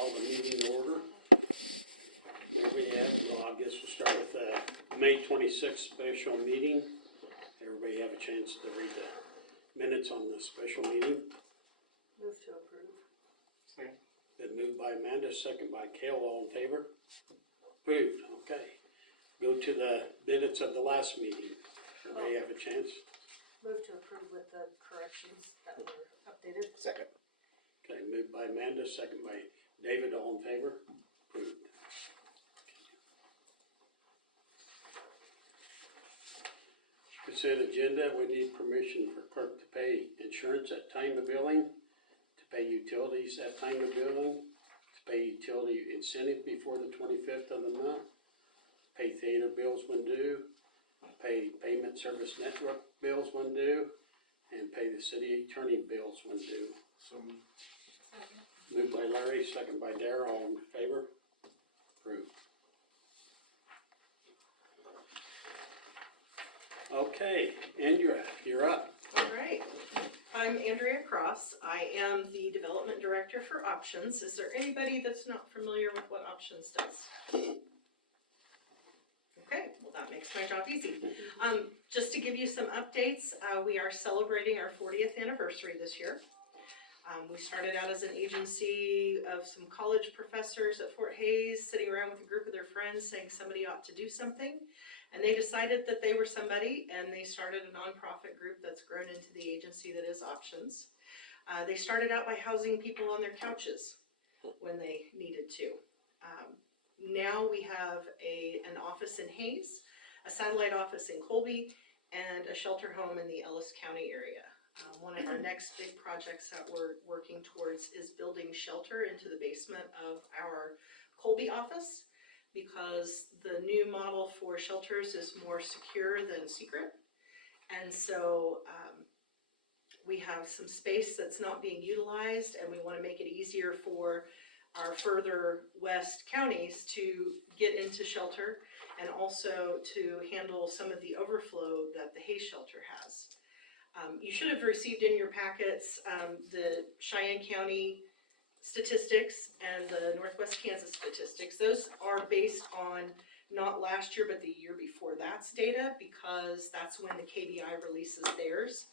call the meeting to order. Where we at? Well, I guess we'll start with the May 26th special meeting. Everybody have a chance to read the minutes on the special meeting. Move to approve. Second. Been moved by Amanda, second by Cale, all in favor? Approved, okay. Go to the minutes of the last meeting. Everybody have a chance? Move to approve with the corrections that were updated. Second. Okay, moved by Amanda, second by David, all in favor? Approved. Consent agenda, we need permission for clerk to pay insurance at time of billing, to pay utilities at time of billing, to pay utility incentive before the 25th of the month, pay theater bills when due, pay payment service network bills when due, and pay the city attorney bills when due. So Moved by Larry, second by Darrell, all in favor? Approved. Okay, Andrea, you're up. All right, I'm Andrea Cross. I am the Development Director for Options. Is there anybody that's not familiar with what Options does? Okay, well that makes my job easy. Just to give you some updates, we are celebrating our 40th anniversary this year. We started out as an agency of some college professors at Fort Hays sitting around with a group of their friends saying somebody ought to do something. And they decided that they were somebody, and they started a nonprofit group that's grown into the agency that is Options. They started out by housing people on their couches when they needed to. Now we have an office in Hays, a satellite office in Colby, and a shelter home in the Ellis County area. One of our next big projects that we're working towards is building shelter into the basement of our Colby office, because the new model for shelters is more secure than secret. And so we have some space that's not being utilized, and we want to make it easier for our further west counties to get into shelter, and also to handle some of the overflow that the Hays shelter has. You should have received in your packets the Cheyenne County statistics and the Northwest Kansas statistics. Those are based on not last year, but the year before that's data, because that's when the KBI releases theirs.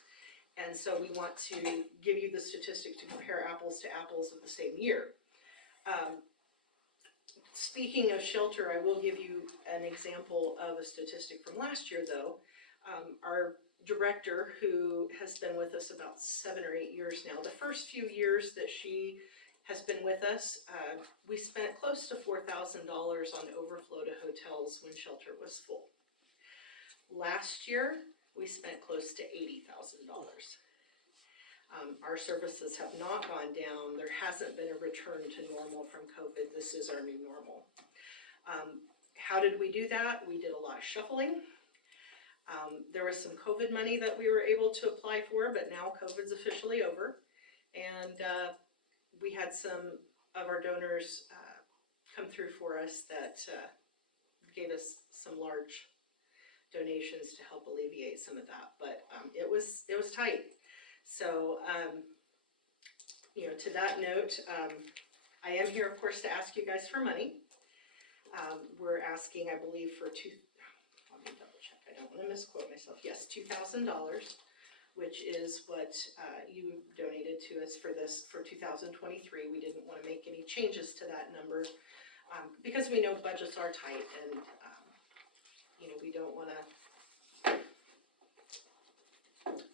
And so we want to give you the statistic to compare apples to apples of the same year. Speaking of shelter, I will give you an example of a statistic from last year though. Our director, who has been with us about 7 or 8 years now, the first few years that she has been with us, we spent close to $4,000 on overflow to hotels when shelter was full. Last year, we spent close to $80,000. Our services have not gone down. There hasn't been a return to normal from COVID. This is our new normal. How did we do that? We did a lot of shuffling. There was some COVID money that we were able to apply for, but now COVID's officially over. And we had some of our donors come through for us that gave us some large donations to help alleviate some of that. But it was tight. So, you know, to that note, I am here, of course, to ask you guys for money. We're asking, I believe, for let me double check, I don't want to misquote myself. Yes, $2,000, which is what you donated to us for this for 2023. We didn't want to make any changes to that number because we know budgets are tight, and you know, we don't want to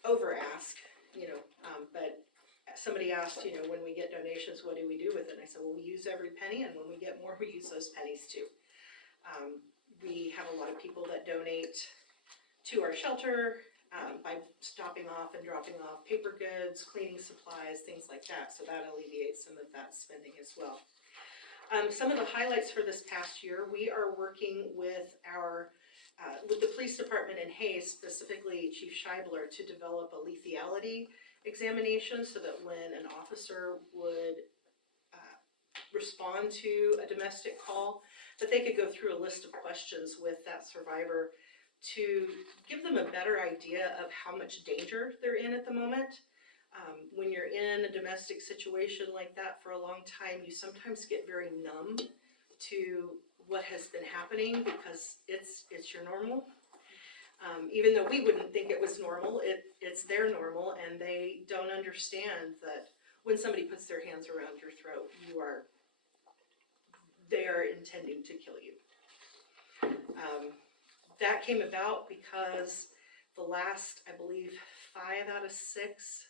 over ask. You know, but somebody asked, you know, when we get donations, what do we do with it? And I said, well, we use every penny, and when we get more, we use those pennies too. We have a lot of people that donate to our shelter by stopping off and dropping off paper goods, cleaning supplies, things like that. So that alleviates some of that spending as well. Some of the highlights for this past year, we are working with with the police department in Hays, specifically Chief Scheibler, to develop a lethality examination so that when an officer would respond to a domestic call, that they could go through a list of questions with that survivor to give them a better idea of how much danger they're in at the moment. When you're in a domestic situation like that for a long time, you sometimes get very numb to what has been happening because it's your normal. Even though we wouldn't think it was normal, it's their normal, and they don't understand that when somebody puts their hands around your throat, they are intending to kill you. That came about because the last, I believe, 5 out of 6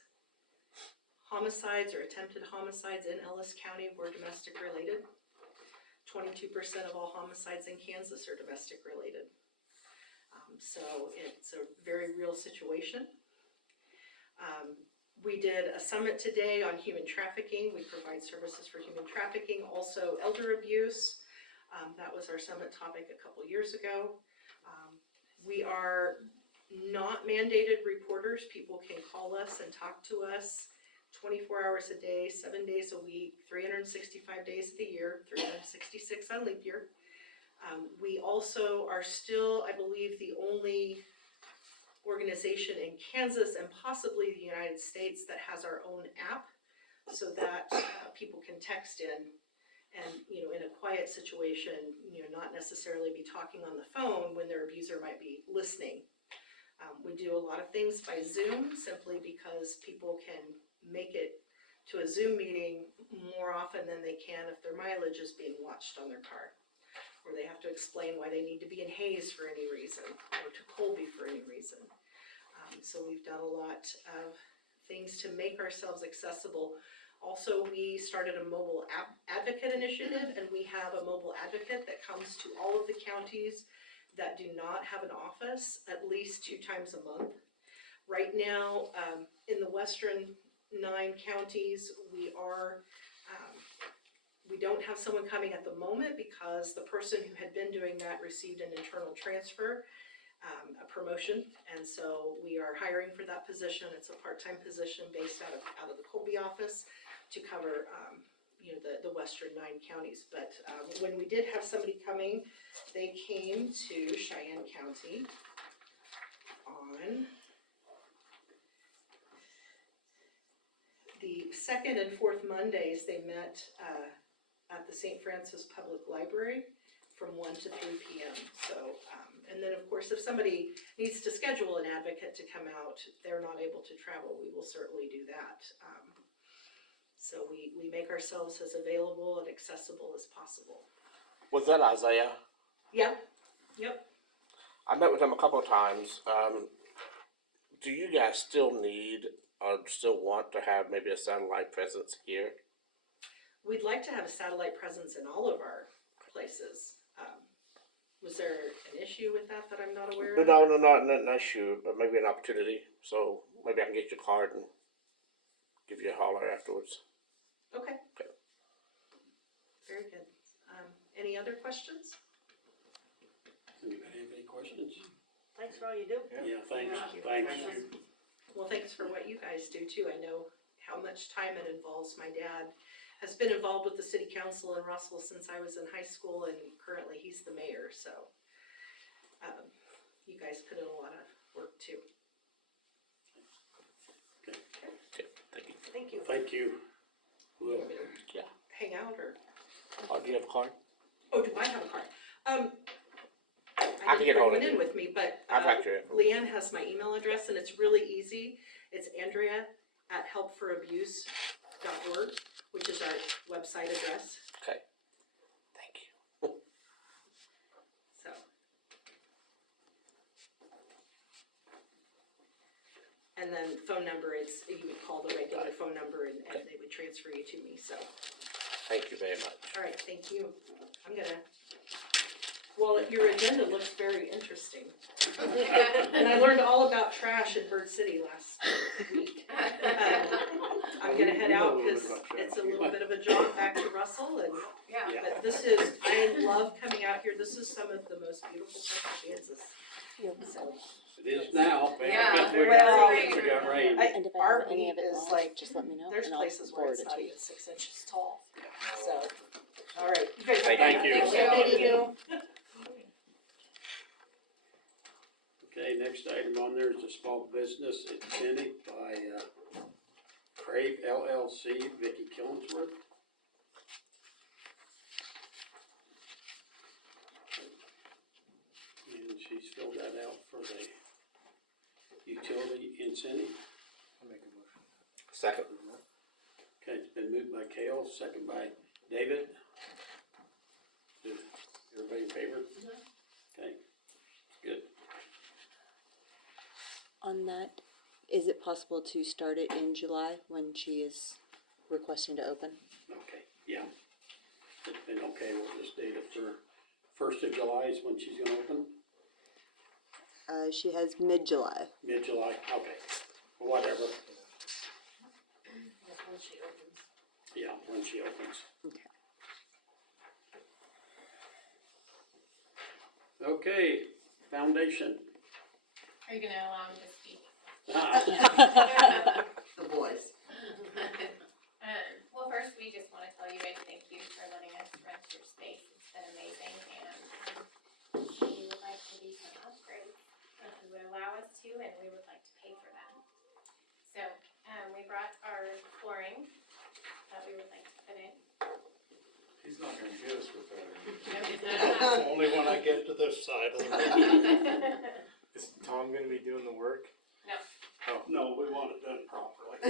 homicides or attempted homicides in Ellis County were domestic related. 22% of all homicides in Kansas are domestic related. So it's a very real situation. We did a summit today on human trafficking. We provide services for human trafficking, also elder abuse. That was our summit topic a couple years ago. We are not mandated reporters. People can call us and talk to us 24 hours a day, 7 days a week, 365 days of the year, 366 on leap year. We also are still, I believe, the only organization in Kansas and possibly the United States that has our own app so that people can text in and, in a quiet situation, not necessarily be talking on the phone when their abuser might be listening. We do a lot of things by Zoom simply because people can make it to a Zoom meeting more often than they can if their mileage is being watched on their car, or they have to explain why they need to be in Hayes for any reason, or to Colby for any reason. So we've done a lot of things to make ourselves accessible. Also, we started a mobile advocate initiative, and we have a mobile advocate that comes to all of the counties that do not have an office at least 2 times a month. Right now, in the western 9 counties, we don't have someone coming at the moment because the person who had been doing that received an internal transfer, a promotion, and so we are hiring for that position. It's a part-time position based out of the Colby office to cover the western 9 counties. But when we did have somebody coming, they came to Cheyenne County on the 2nd and 4th Mondays. They met at the St. Francis Public Library from 1 to 3 p.m. So, and then of course, if somebody needs to schedule an advocate to come out, they're not able to travel, we will certainly do that. So we make ourselves as available and accessible as possible. Was that Isaiah? Yeah, yep. I met with him a couple of times. Do you guys still need or still want to have maybe a satellite presence here? We'd like to have a satellite presence in all of our places. Was there an issue with that I'm not aware of? No, not an issue, but maybe an opportunity. So maybe I can get your card and give you a holler afterwards. Okay. Okay. Very good. Any other questions? Anybody have any questions? Thanks for all you do. Yeah, thanks, Thank thanks. you. Well, thanks for what you guys do too. I know how much time it involves. My dad has been involved with the city council in Russell since I was in high school, and currently he's the mayor, so you guys put in a lot of work too. Okay, thank you. Thank you. Thank you. You Well, want me to Yeah. hang out or? Do you have a card? Oh, do I have a card? I can get hold of it in you. with me, but I've got your info. Leanne has my email address, and it's really easy. It's Andrea@helpforabuse.org, which is our website address. Okay. Thank you. So. And then phone number, you would call the regular phone number and they would transfer you to me, so. Thank you very much. All right, thank you. Well, your agenda looks very interesting. And I learned all about trash in Bird City last week. I'm gonna head out because it's a little bit of a jaunt back to Russell, and, Yeah. but I love coming out here. This is some of the most beautiful parts of Kansas. So, it is now. Yeah. We Well, got rain. And if I Our have any of beat it is left, like- just let me know there's and I'll places where forward it's it not to you. even 6 inches tall, so, all right. You guys Thank you. Thank you. Okay, next item on there is a small business incentive by Crave LLC, Vicky Killingsworth. And she's filled that out for the utility incentive. I'll make a motion. Second. Okay, it's been moved by Kale, second by David. Everybody in favor? Okay, good. On that, is it possible to start it in July when she is requesting to open? Okay, yeah. It's been okay, we'll just date it for 1st of July is when she's gonna open, She has mid-July. mid-July, okay, whatever, That's when she opens. yeah, when she opens. Okay. Okay, foundation. Are you gonna allow him to speak? The boys. Well, first, we just wanna tell you guys thank you for letting us rent your space. It's been amazing, and we would like to do some upgrades if you would allow us to, and we would like to pay for them. So, we brought our flooring that we would like to put in. He's not gonna get us with that. No, it's not Only when I get to this side of the room. Is Tom gonna be doing the work? No, we want it done properly. I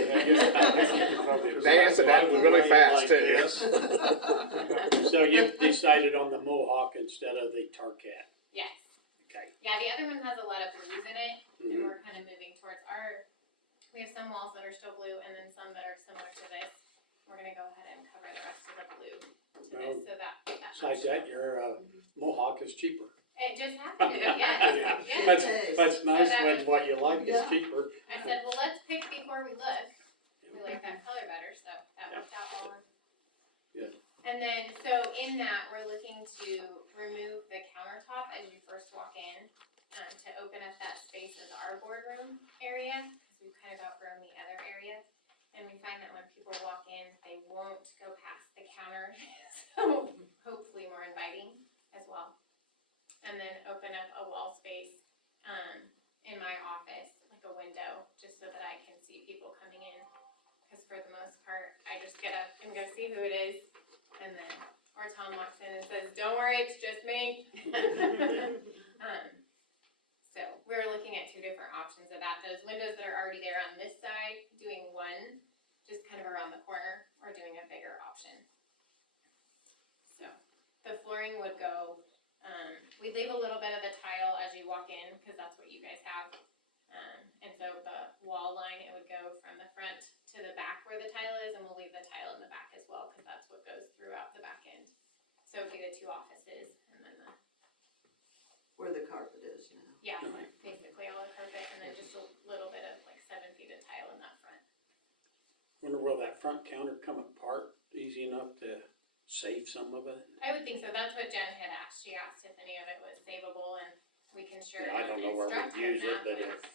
guess you could probably. They answered that really fast Like too. this. So you've decided on the Mohawk instead of the Tarcat, Yes. okay? Yeah, the other one has a lot of blues in it, and Mhm. we're kind of moving towards we have some walls that are still blue and then some that are similar to this. We're gonna go ahead and cover the rest of the blue to Well, this, so that. Besides that, your Mohawk is cheaper. It just happened to, yes, yes. That's nice that when was- what you like is Yeah. cheaper. I said, well, let's pick before we look. We like that color better, so that worked out well. Yeah. And then, so in that, we're looking to remove the countertop as you first walk in, to open up that space as our boardroom area, because we've kind of outgrown the other area. And we find that when people walk in, they won't go past the counter, so hopefully more inviting as well. And then open up a wall space, in my office, like a window, just so that I can see people coming in. Cause for the most part, I just get up and go see who it is, and then, or Tom walks in and says, don't worry, it's just me. So we're looking at two different options of that, those windows that are already there on this side, doing one, just kind of around the corner, or doing a bigger option. So, the flooring would go, we leave a little bit of the tile as you walk in, cause that's what you guys have. And so the wall line, it would go from the front to the back where the tile is, and we'll leave the tile in the back as well, cause that's what goes throughout the back end. So it'd be the two offices, and then Where the carpet is now. yeah, Right. basically all the carpet, and then just a little bit of like 7 feet of tile in that front. Wonder will that front counter come apart easy enough to save some of it? I would think so, that's what Jen had asked, she asked if any of it was savable, and we can sure Yeah, I don't know where we'd instruct her use it, that, but but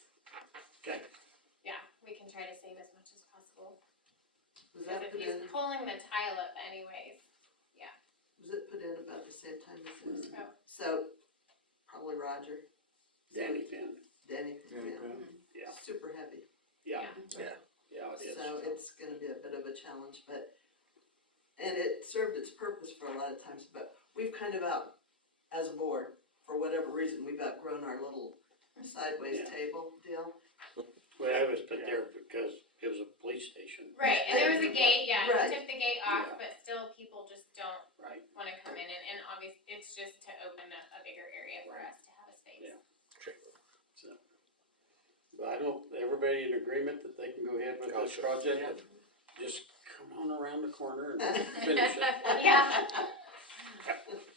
Okay, yeah, we can try to save as much as possible. Was Cause that if put he's in, pulling the tile up anyways, was it put in about the same time as this? Oh. So, probably Roger, Danny Pin, Danny, Danny yeah. Pin. yeah, Super heavy. yeah, Yeah. yeah, it is. So it's gonna be a bit of a challenge, but, and it served its purpose for a lot of times, but we've kind of as a board, for whatever reason, we've outgrown our little sideways Yeah. table deal. Well, it was put there because it was a police station, right, and there was a gate, yeah, Right. we took the gate off, Yeah. but still people just don't right? wanna come in, and obviously, it's just to open up a bigger area for us to have a space. Yeah. So, but I don't, everybody in agreement that they can go ahead with Oh, this sure. project? Just come on around the corner and finish it. Yeah,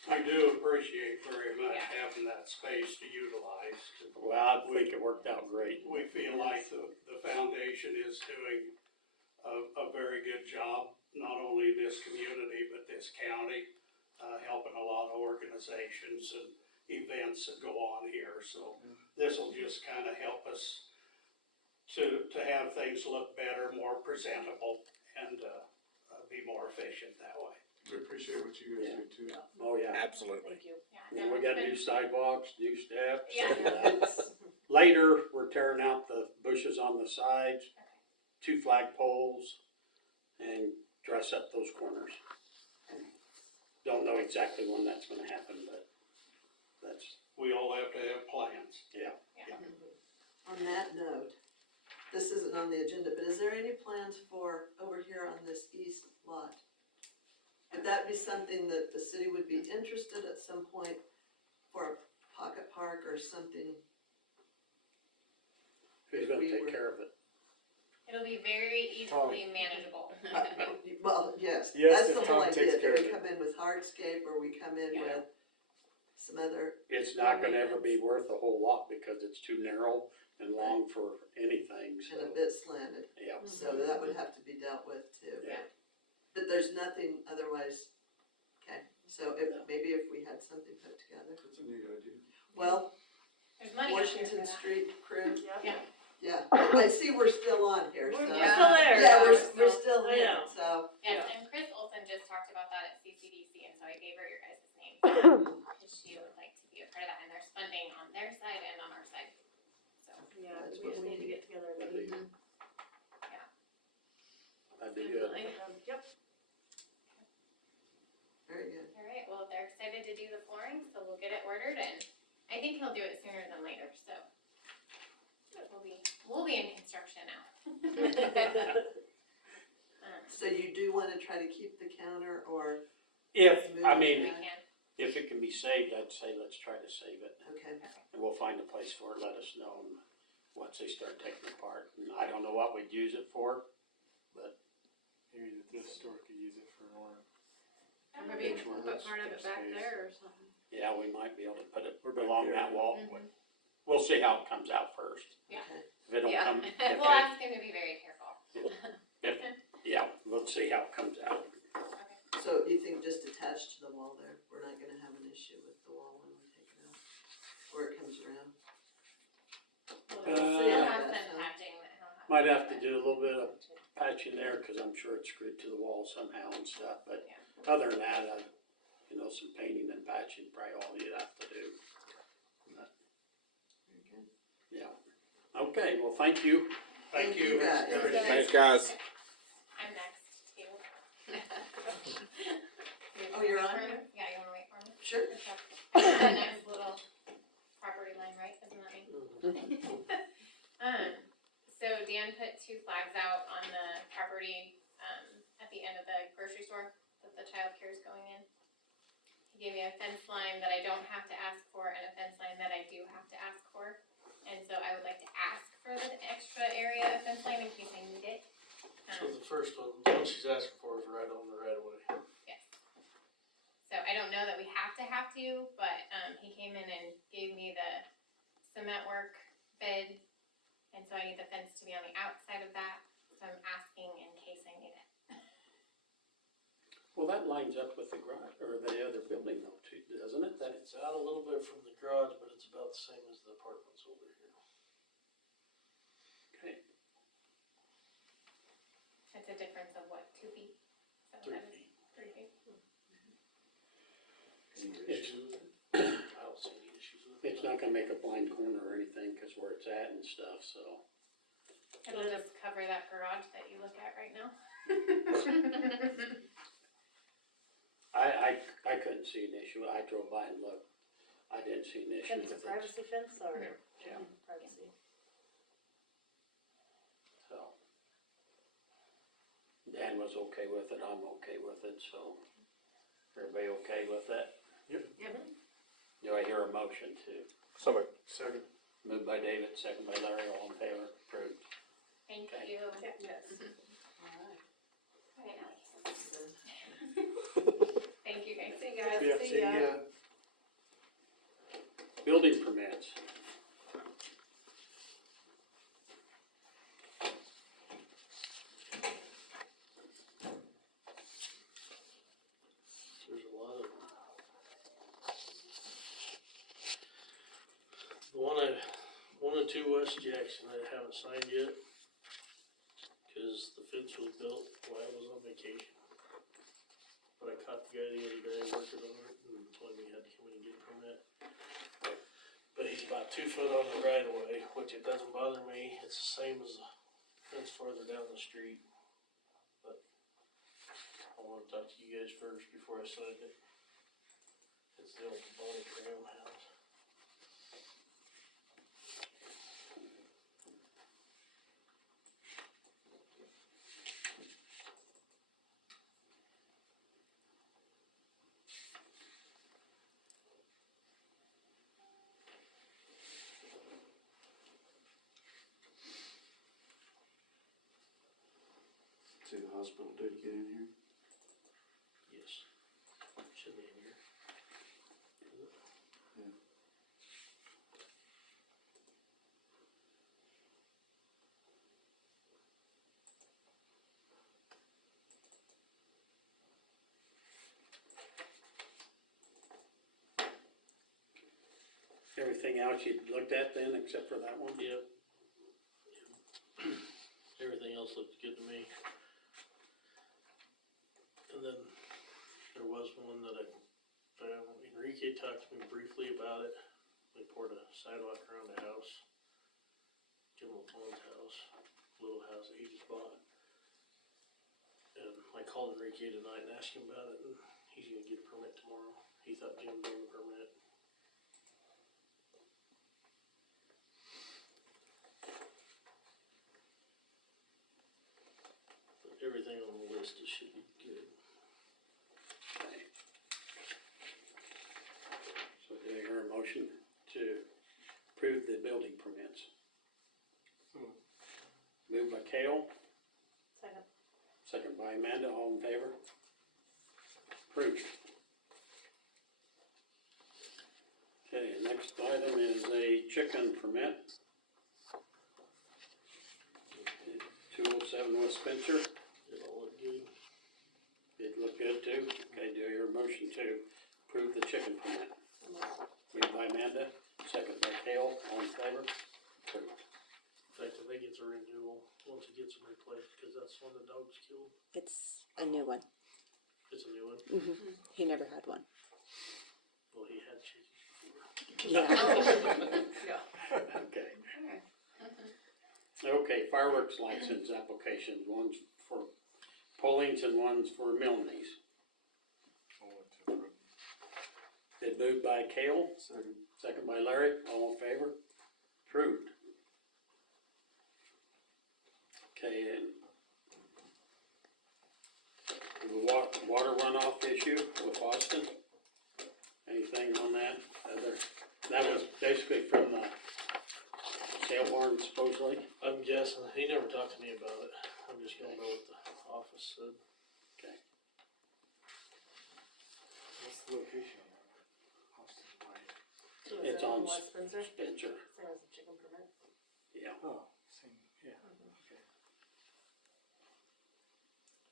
I do appreciate very much Yeah. having that space to utilize. Well, I think it worked out great. We feel like the foundation is doing a very good job, not only in this community, but this county, helping a lot of organizations and events that go on here, so this will just kind of help us to have things look better, more presentable, and, be more efficient that way. We appreciate what you guys do too. Oh, yeah. Absolutely. Thank you. yeah, And no, we got it's new been- sidewalks, new steps. Yeah. Later, we're tearing out the bushes on the sides 2 flagpoles and dress up those corners. Don't know exactly when that's gonna happen, but that's, We all have to have plans. yeah. On that note, this isn't on the agenda, but is there any plans for over here on this east lot? Would that be something that the city would be interested at some point for a pocket park or something? Who's gonna take care of it? It'll be very easily manageable. Well, yes, Yes, that's if the whole Tom idea, takes do care we of it. come in with hardscape or we come in Yeah. with some other, It's not gonna ever be worth a whole lot because it's too narrow and long for anything, and a so, bit slanted, yeah. so that would have to be dealt with too. Yeah. But there's nothing otherwise, okay, so maybe if we had something put together. That's a neat idea. Well, There's money out there for Washington that. Street crew, Yeah. yeah, I see we're still on here, so. We're Yeah. still there. Yeah, we're so- still I in, know. so, Yes, and Chris Olson just talked about that at CCDC, and so I gave her your guys' names. Because she would like to be a part of that, and there's funding on their side and on our side. So, Yeah, That's we what just we need to need. get together. That'd be- yeah. That'd be good. Yep. very good. All right, well, they're excited to do the flooring, so we'll get it ordered, and I think he'll do it sooner than later, so. We'll be in construction now. So you do wanna try to keep the counter or, If, I We mean, can. if it can be saved, I'd say let's try to save it. okay, And we'll find a place for it, let us know, and once they start taking it apart. And I don't know what we'd use it for, but Maybe the thrift store could use it for more. Or maybe Which one put is part of it back space? there or something. yeah, we might be able to put it Or back along there. that wall. Mhm. We'll see how it comes out first. Yeah. okay. If it don't Yeah. come, We'll ask him to be very careful. yeah, we'll see how it comes out. So you think just attached to the wall there, we're not gonna have an issue with the wall when we take it out, where it comes around? He'll Uh, have some patching that he'll have. Might have to do a little bit of patching there, cause I'm sure it's screwed to the wall somehow and stuff, but Yeah. other than that, some painting and patching, probably all you'd have to do. But, Very good. yeah, okay, well, thank you. Thank you. guys. Thanks, guys. I'm next too. Oh, you're on? Yeah, you wanna wait for me? Sure. That nice little property line, right, isn't that me? So Dan put 2 flags out on the property, at the end of the grocery store that the childcare is going in. He gave me a fence line that I don't have to ask for and a fence line that I do have to ask for. And so I would like to ask for the extra area of fence line in case I need it. So the first one she's asking for is right on the right of way. Yes. So I don't know that we have to, but, he came in and gave me the cement work bid. And so I need the fence to be on the outside of that, so I'm asking in case I need it. Well, that lines up with the garage, or the other building though, too, doesn't it? That It's out a little bit from the garage, but it's about the same as the apartments over here. okay, It's a difference of what, 2 feet? Is that what 3 that is? feet. 3 feet? Any issues with it? I don't see any issues with it. It's not gonna make a blind corner or anything, cause where it's at and stuff, so. It'll just cover that garage that you look at right now. I couldn't see an issue, I drove by and looked, I didn't see an issue Fence, with it, privacy fence or? Yeah. Privacy. so. Dan was okay with it, I'm okay with it, so. Everybody okay with it? Yep. Do I hear a motion to? Somebody. Second. Moved by David, second by Larry, all in favor, approved. Thank Okay. you. Yes. Alright. Okay, Ellie. Thank you guys. See you guys. Yeah, see ya. Building permits. There's a lot of them. The 102 West Jackson, I haven't signed yet. Cause the fence was built while I was on vacation. But I caught the guy the other day working on it and told me he had to come in and get a permit. But he's about 2 foot on the right of way, which it doesn't bother me, it's the same as the fence farther down the street, but I wanna talk to you guys first before I sign it. It's the old Bonnie Graham house. See the hospital dedicated here? Yes. Should be in here. Yeah. Everything else you looked at then, except for that one? Yep. Everything else looked good to me. And then there was one that I found, Enrique talked to me briefly about it. They poured a sidewalk around the house. Jim LaFone's house, little house that he just bought. And I called Enrique tonight and asked him about it, and he's gonna get a permit tomorrow. He thought Jim gave him a permit. But everything on the list is should be good. Okay. So do I hear a motion to approve the building permits? Moved by Kale, Second. second by Amanda, all in favor? Approved. Okay, next item is a chicken permit. 207 West Spencer, It all looked good. it looked good too. Okay, do I hear a motion to approve the chicken permit? Moved by Amanda, second by Kale, all in favor? Approved. In fact, I think it's a renewal, once it gets them replaced, cause that's when the dogs killed. It's a new one. It's a new one. He never had one. Well, he had chickens before. Yeah. Okay. Okay, fireworks license applications, one's for Pullings and one's for Milne's. Been moved by Kale, Second. second by Larry, all in favor? Approved. Okay, and the water runoff issue with Austin, anything on that? That was basically from the sale barn supposedly. I'm guessing, he never talked to me about it, I'm just gonna know what the office said. Okay. What's the location on that? Austin Pike. It's Is it on West Spencer? Spencer, Same as the chicken permit? yeah. Oh, same, yeah, okay.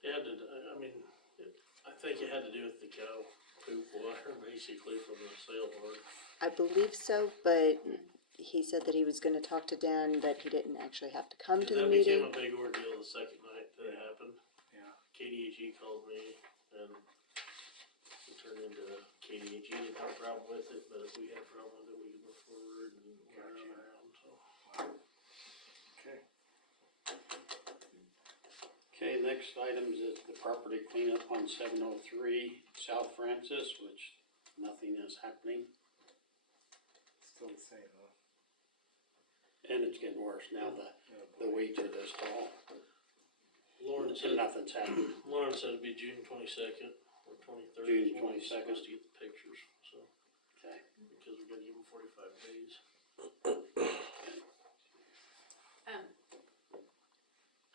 It had to, I mean, I think it had to do with the cow poop water, basically, from the sale barn. I believe so, but he said that he was gonna talk to Dan, that he didn't actually have to come to the That became meeting. a big ordeal the second night that it happened. Yeah. KDHE called me and it turned into KDHE didn't have a problem with it, but if we had a problem with it, we could move forward and Gotcha. around, so. Okay. Okay, next items is the property cleanup on 703 South Francis, which nothing is happening. Still the same, huh? And it's getting worse now, the weeds are this tall, Lauren and said, nothing's happening. Lauren said it'd be June 22nd or 23rd. June is when we're 22nd. Supposed to get the pictures, so, Okay, because we gotta give them 45 days.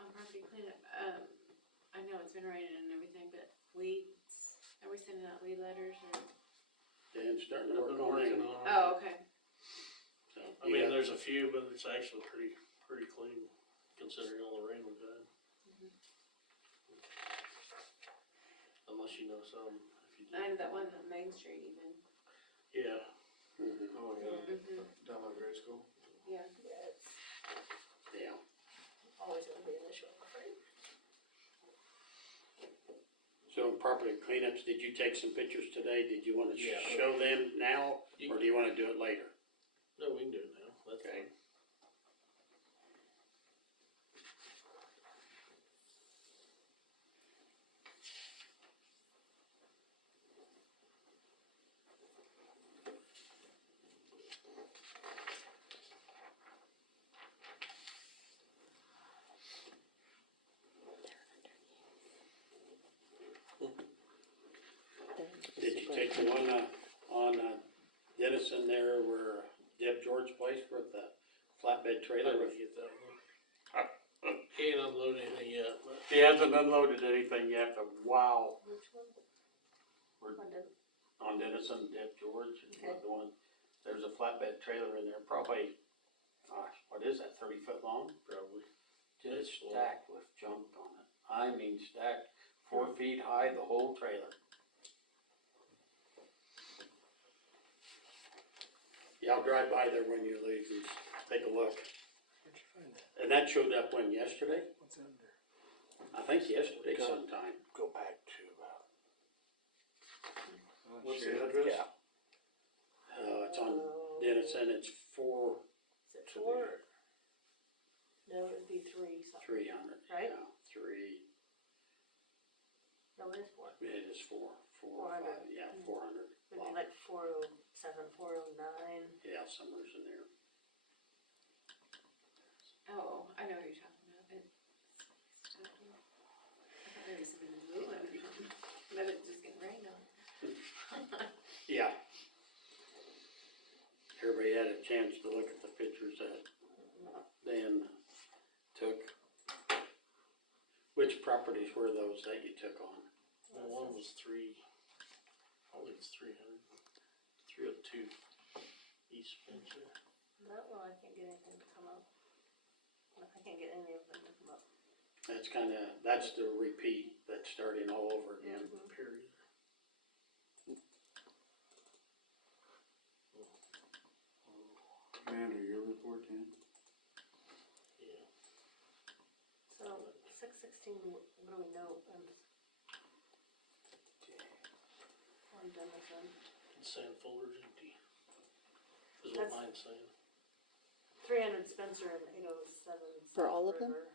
On property cleanup, I know it's been raining and everything, but weeds, are we sending out weed letters or? Dan's starting to I've work been on working it. on it. Oh, okay. So, I you mean, got- there's a few, but it's actually pretty clean considering all the rain we've had. Unless you know some, if you do. And that one on Main Street even. Yeah, Mhm, Oh, yeah, Mm-hmm. down by grade school. Yeah. Yeah, it's yeah. always gonna be an issue, I'm afraid. So in property cleanups, did you take some pictures today? Did you wanna Yeah. show them now, or do you wanna do it later? no, we can do it now, that's Okay. fine. The one, on, Dennison there where Deb George place with the flatbed I trailer would with. get that one. He ain't unloaded anything yet, but He hasn't unloaded anything yet, but wow. Which one? We're On the- on Dennison, Deb George, is Okay. the one, there's a flatbed trailer in there, probably, gosh, what is that, 30 foot long? probably. Just That's long. stacked with junk on it. I mean stacked, 4 feet high, the whole trailer. Yeah, I'll drive by there when you leave and take a look. Where'd you find that? And that showed up when, yesterday? What's under? I think yesterday Go. sometime. Go back to, What's the Shit. address? yeah, It's on Dennison, it's 4, Is it 4? No, it'd be 3 something. 300. Right? Yeah, 3, No, it is 4. it is 4, 400. 5, yeah, 400. It'd be like 407, 409. Yeah, somewhere's in there. Oh, I know what you're talking about, but. I thought maybe something was moving or something, but it's just getting rained on. Yeah. Everybody had a chance to look at the pictures that Dan took. Which properties were those that you took on? Well, one was 3, I think it's 300, 302 East Spencer. That one, I can't get anything to come up. I can't get any of them to come up. That's the repeat, that's starting all over again. Period. Commander, your report, Dan? Yeah. So, 616, what do we know? On Dennison. And sand folder's empty. Is what That's- mine's saying. 300 Spencer and 807 For South all of them? River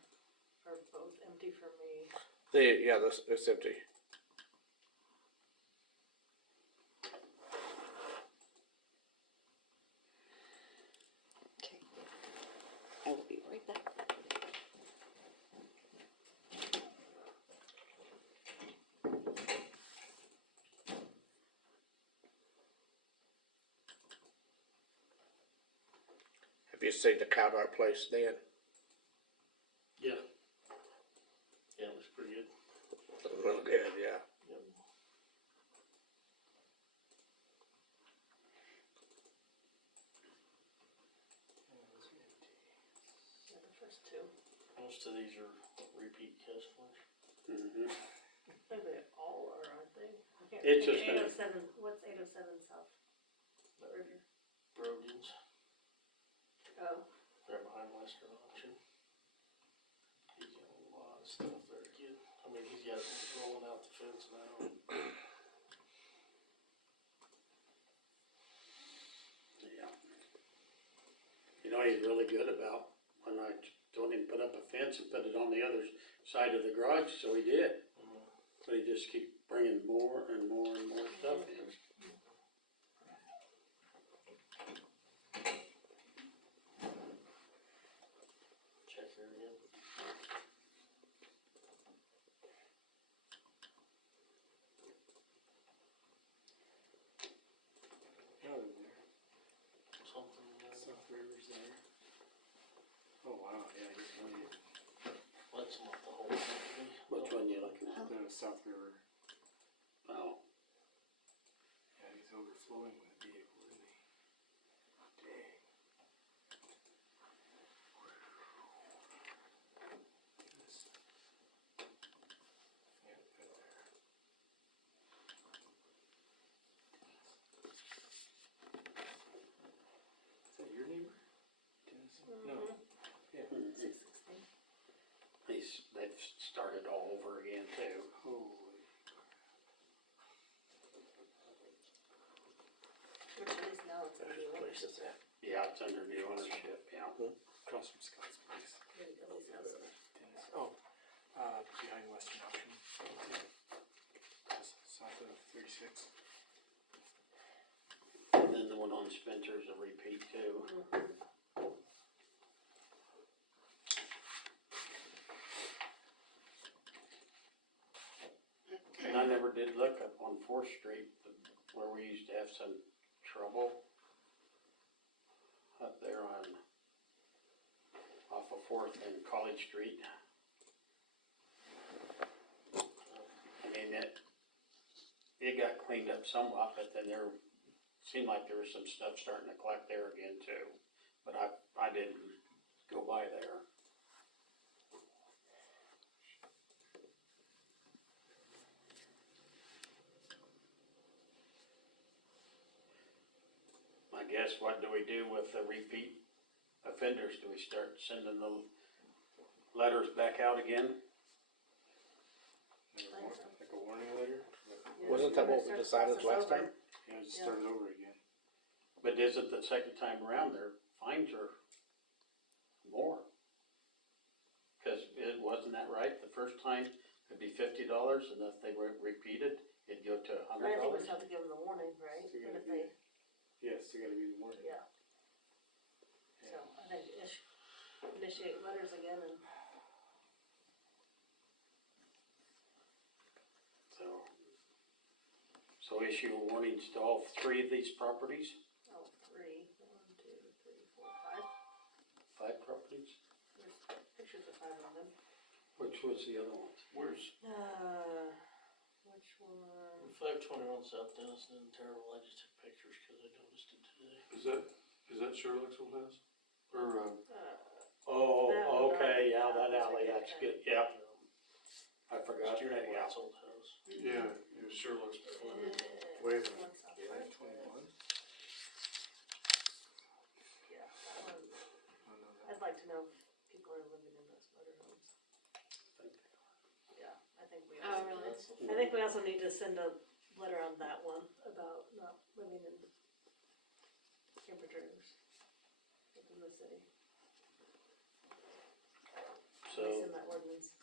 are both empty for me. it's empty. Okay. I will be right back. Have you seen the Cowdar place, Dan? Yeah. Yeah, it looks pretty good. Real good, yeah. Yep. Yeah, the first two. Most of these are repeat customers. Mhm. I think they all are, aren't they? I can't It's think just of gonna- 807, what's 807 South River? Brogans, Oh, they're behind Western Auction. He's got a lot of stuff there to get. I mean, he's got it rolling out the fence now. Yeah. You know, he's really good about, when I told him to put up a fence and put it on the other side of the garage, so he did. But he just keep bringing more and more and more stuff in. Check her again. Oh, they're there. Something, South River's there. Oh, wow, yeah, he's really, that's not the whole thing. Which one you looking at? the South River, Oh, yeah, he's overflowing with vehicles, isn't he? Dang. Goodness. Yeah, good there. Is that your neighbor? Tennessee? No. Yeah. 616. they've started all over again too. Holy. Which it is now, it's a new one. Place is that? Yeah, it's under new ownership, yeah. Across from Scott's place. Maybe Billy's house. Dennis, oh, behind Western Auction. Just south of 36. And then the one on Spencer's a repeat too. And I never did look up on 4th Street, where we used to have some trouble up there off of Fourth and College Street. I mean, it got cleaned up somewhat, but then there seemed like there was some stuff starting to collect there again too. But I didn't go by there. I guess what do we do with the repeat offenders? Do we start sending the letters back out again? Like a warning letter? Wasn't that what we decided last time? Yeah, just start it over again. But isn't the second time around their fines are more? Cause it, wasn't that right? The first time it'd be $50 and if they were repeated, it'd go to But I think we $100. still have to give them the warning, right? So you But gotta if they, Yes, you gotta be the warning. yeah. So I think initiate letters again and, So issue warnings to all 3 of these properties, oh, 3, 1, 2, 3, 4, 5. 5 properties? There's pictures of 5 of them. Which was the other one? Where's? Which one? 521 South Denison and terrible, I just took pictures cause I noticed it today. Is that Sherlock's old house? Or, Oh, No, okay, yeah, no, that that's alley, okay, that's okay. good, yeah. I forgot Steering that, yeah. wheel's old house. yeah, it was Sherlock's before. Way One back. South Yeah, Park. 21. Yeah, that one. Oh, no, that- I'd like to know if people are living in those motorhomes. Yeah, I think we. Oh, really? I think we also need to send a letter on that one about not living in camper trailers within the city. So Send that ordinance.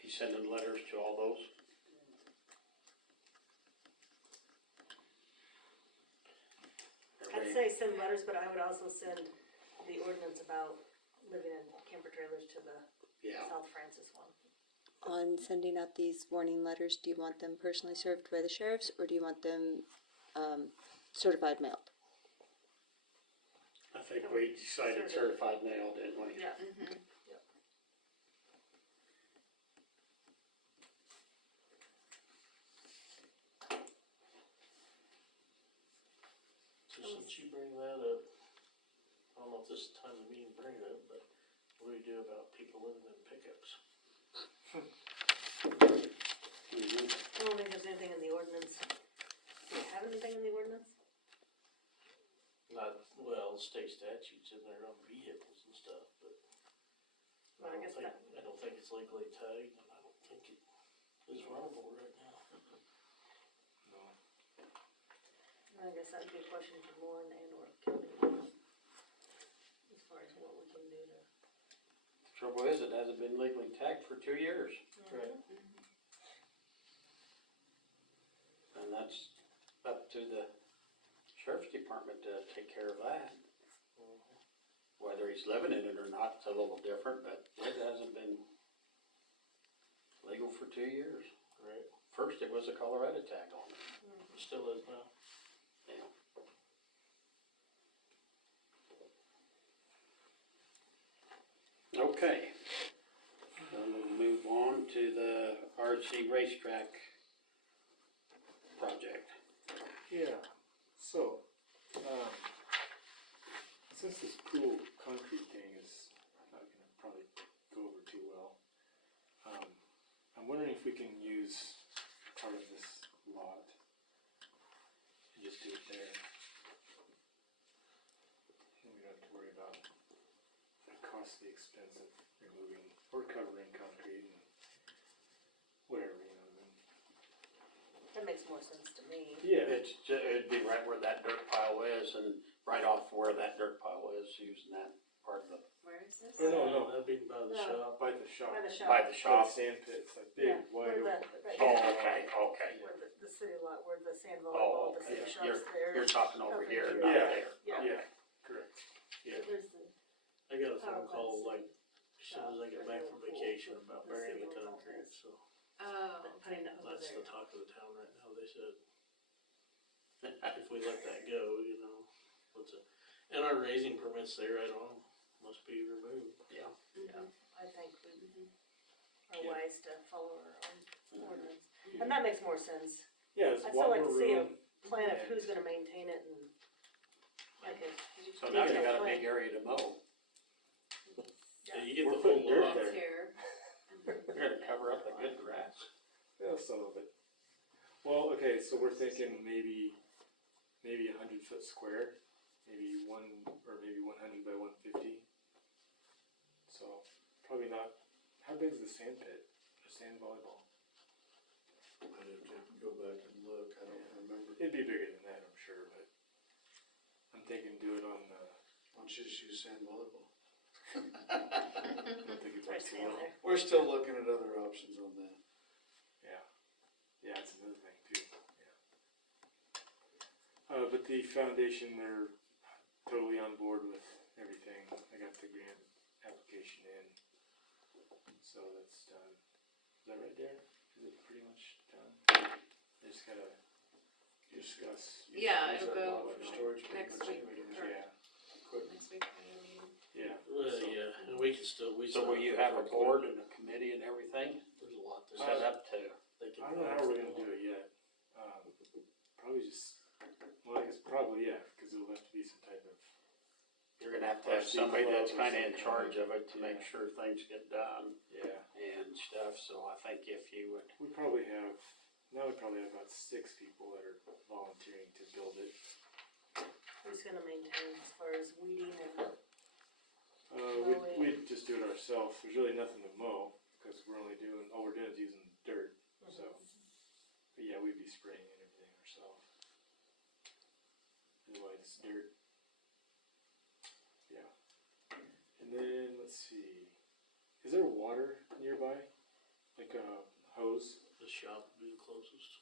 he's sending letters to all those? I'd say send letters, but I would also send the ordinance about living in camper trailers to the Yeah, South Francis one. On sending out these warning letters, do you want them personally served by the sheriffs, or do you want them certified mailed? I think we decided certified mail, didn't we? Yeah. Mm-hmm. So since you bring that up, I don't know if this is the time of meeting to bring it up, but what do you do about people living in pickups? Mhm. I don't think there's anything in the ordinance. Do you have anything in the ordinance? Not, well, state statutes in there on vehicles and stuff, but Well, I guess that, I don't think it's legally tagged, and I don't think it is runnable right now. No. I guess that'd be a question for Lauren and or Kelly. As far as what we can do to. Trouble is, it hasn't been legally tagged for 2 years. Right. And that's up to the sheriff's department to take care of that. Whether he's living in it or not, it's a little different, but it hasn't been legal for 2 years. Right, First, it was a Colorado tag on it. it still is now. Yeah. Okay. So we'll move on to the RC racetrack project. Yeah, so, since this pool concrete thing is not gonna probably go over too well, I'm wondering if we can use part of this lot and just do it there. And we don't have to worry about the costly expense of removing or covering concrete and whatever, you know, then. That makes more sense to me. Yeah. It'd be right where that dirt pile is and right off where that dirt pile is, using that part of the, Where is this? Or no, That'd be by the No. shop. by the shop. By the shop. by the By shop. the sand pits, like Yeah, big, wide where open. the- Oh, okay. Where the city lot, where the sand Oh, volleyball, the okay. city shop's there. You're talking over Over here, here. not Yeah. there. Yeah. Yeah, correct. Yeah. There's the, I got a Power phone call plants. like as soon as I get back from vacation about burying the concrete, so Oh, putting it over that's there. the talk of the town right now, they said. if we let that go, you know, and our raising permits there, I don't, must be removed. Yeah. I think we are Yeah. wise to follow our own ordinance, and that makes more sense. Yeah, it's I'd a lot still like more to see a room. plan of and- who's gonna maintain it and like a. So now you detailed got a plan. big area to mow. Yeah, you get We're the putting whole dirt lot. there. Here. You're gonna cover up the good grass. Yeah, some of it. Well, okay, so we're thinking maybe 100 foot square, maybe 100 by 150. So probably not. How big is the sand pit, the sand volleyball? I'd have to go back and look, I don't remember. It'd be bigger than that, I'm sure, but I'm thinking do it on the. Why don't you just use sand volleyball? I don't think it Try works too staying well. there. We're still looking at other options on that. Yeah, it's another thing too. Yeah. But the foundation, they're totally on board with everything. I got the grant application in, so that's done. Is that right, Darren? Is it pretty much done? I just gotta discuss. Yeah, Use it'll that go lot for storage pretty next much week. anyway, don't you? Yeah, Next week, I mean. yeah. Well, So- yeah, and we can still, So will you have a board and a committee and everything There's a lot there. set up to? They can- I don't know how we're gonna do it yet. Probably just, well, I guess probably, yeah, because it'll have to be some type of, You're gonna have to have somebody that's kinda in charge of it to make sure things get done yeah. and stuff, so I think if you would. We probably have about 6 people that are volunteering to build it. Who's gonna maintain as far as weeding and, We'd just do it ourselves. There's really nothing to mow, because all we're doing is using dirt, so. But yeah, we'd be spraying and everything ourselves. Otherwise, it's dirt. Yeah. And then, let's see, is there water nearby? Like a hose? The shop would be the closest.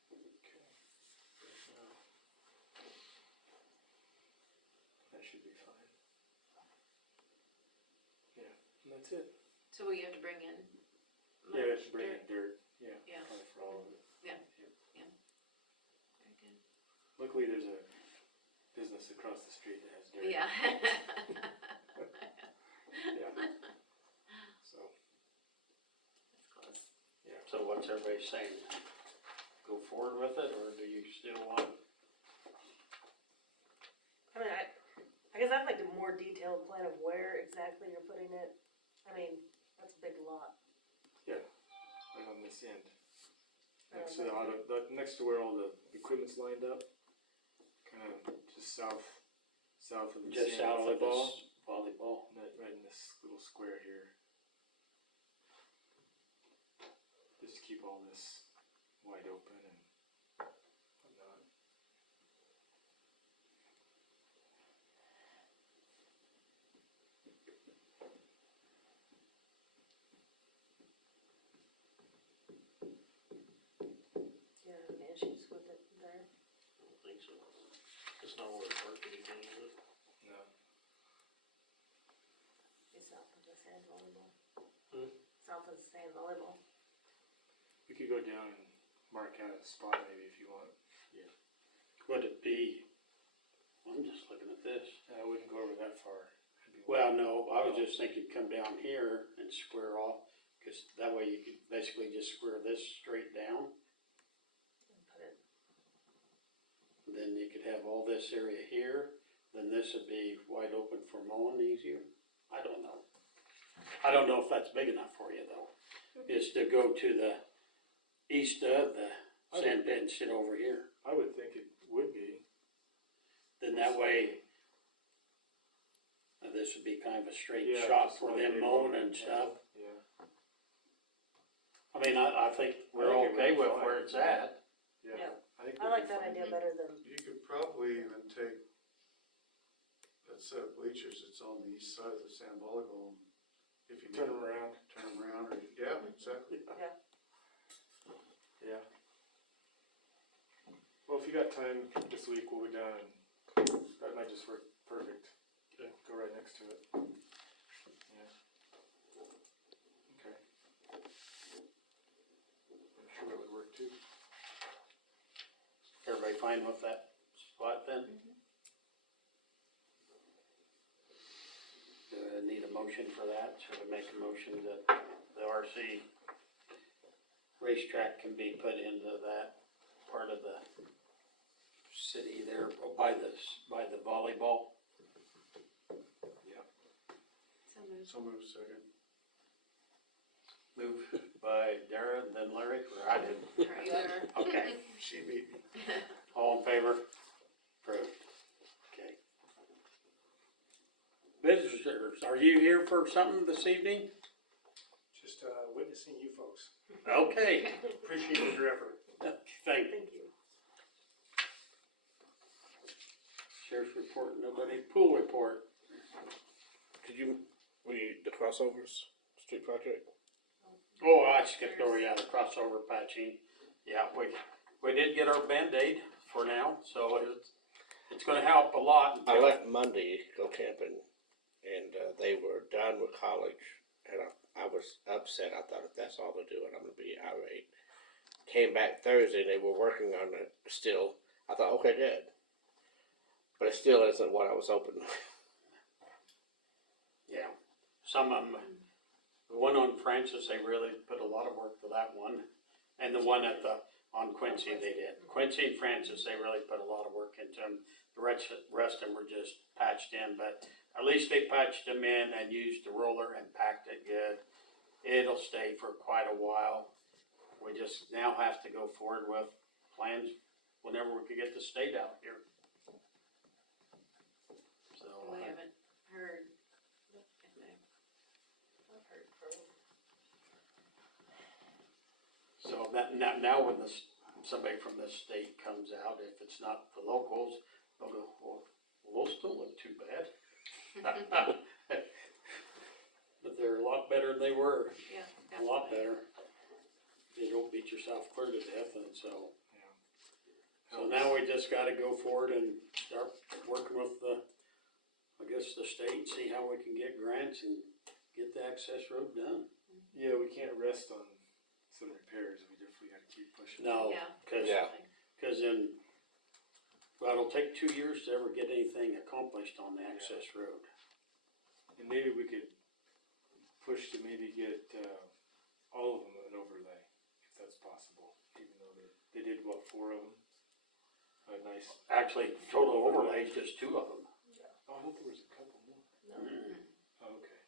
Okay. That should be fine. Yeah, and that's it. So will you have to bring in? Yeah, we have to bring in dirt, yeah, Yeah. probably for all of it. Very good. Luckily, there's a business across the street that has dirt. Yeah. Yeah. So, That's close. yeah. So what's everybody saying? Go forward with it, or do you still want? I mean, I guess I'd like a more detailed plan of where exactly you're putting it. I mean, that's a big lot. Right on this end. Next to the next to where all the equipment's lined up. Kind of just south of the Just sand out of volleyball. this volleyball? Right in this little square here. Just to keep all this wide open and whatnot. Do you have any issues with it there? I don't think so. It's not where to park anything, is it? No. Be south of the sand volleyball. Hmm. South of the sand volleyball. We could go down and mark out a spot maybe if you want. Would it be, I'm just looking at this. I wouldn't go over that far. Well, no, I was just thinking come down here and square off, cause that way you could basically just square this straight down. And put it, Then you could have all this area here, then this would be wide open for mowing easier. I don't know. I don't know if that's big enough for you though. Is to go to the east of the sand pit and sit over here. I would think it would be. Then that way, this would be kind of a straight Yeah, shot just for one them big mowing one. and stuff. Yeah. I mean, I think we're I think it okay would be with fine. where it's at. Yeah. think I we'd like be that fine. idea better than, You could probably even take that set of bleachers that's on the east side of the sand volleyball. If you Turn them around. Turn them around, or, yeah, exactly. Yeah. Well, if you got time this week, we'll go down and that might just work perfect. Okay. Go right next to it. Yeah. Okay. I'm sure that would work too. everybody fine with that spot then? Do I need a motion for that? Should we make a motion that the RC racetrack can be put into that part of the city there by the volleyball? So moved. So move second. Move by Dara, then Larry, or I did. Okay, She beat me. all in favor? Approved. Okay. Visitors, are you here for something this evening? Just witnessing you folks. Okay, Appreciate your effort. thank you. Thank you. Sheriff's report, nobody. Pool report. Were you the crossovers, street project? Oh, I skipped over, yeah, the crossover patching. Yeah, we did get our Band-Aid for now, so it's gonna help a lot. I left Monday, to go camping, and they were done with college, and I was upset. I thought, if that's all they're doing, I'm gonna be irate. Came back Thursday, they were working on it still. I thought, okay, good. But it still isn't what I was hoping. Yeah, some of them, the one on Francis, they really put a lot of work to that one. And the one on Quincy, they did. Quincy and Francis, they really put a lot of work into them. The rest of them were just patched in, but at least they patched them in and used the roller and packed it good. It'll stay for quite a while. We just now have to go forward with plans whenever we could get the state out here. So, We haven't heard if they, I've heard from them. so now when somebody from the state comes out, if it's not the locals, they'll go, well, those don't look too bad. But they're a lot better than they were, yeah, a lot definitely. better. You don't beat yourself clear to death, and so. Yeah. So now we just gotta go forward and start working with the state, see how we can get grants and get the access road done. Yeah, we can't rest on some repairs, we definitely gotta keep pushing. No, Yeah. cause, Yeah. cause then, well, it'll take 2 years to ever get anything accomplished on the access road. And maybe we could push to maybe get, all of them an overlay, if that's possible, even though they did, what, 4 of them? A nice, Actually, total overlays, just 2 of them. oh, I thought there was a couple more. Oh, okay.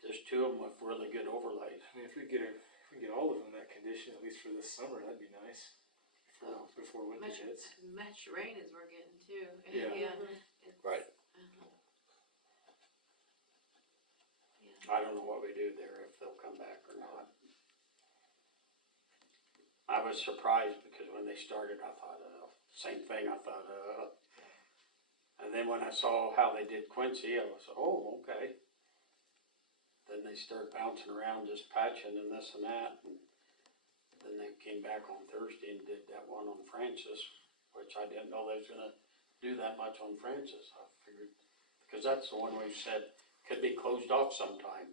Just 2 of them with really good overlays. I mean, if we get all of them in that condition, at least for this summer, that'd be nice. Before winter Much, hits. much rain as we're getting too. Yeah. It's, Right. Yeah. I don't know what we do there, if they'll come back or not. I was surprised because when they started, I thought, same thing, I thought, and then when I saw how they did Quincy, I was, oh, okay. Then they started bouncing around, just patching and this and that, and then they came back on Thursday and did that one on Francis, which I didn't know they was gonna do that much on Francis. I figured, because that's the one we've said could be closed off sometime.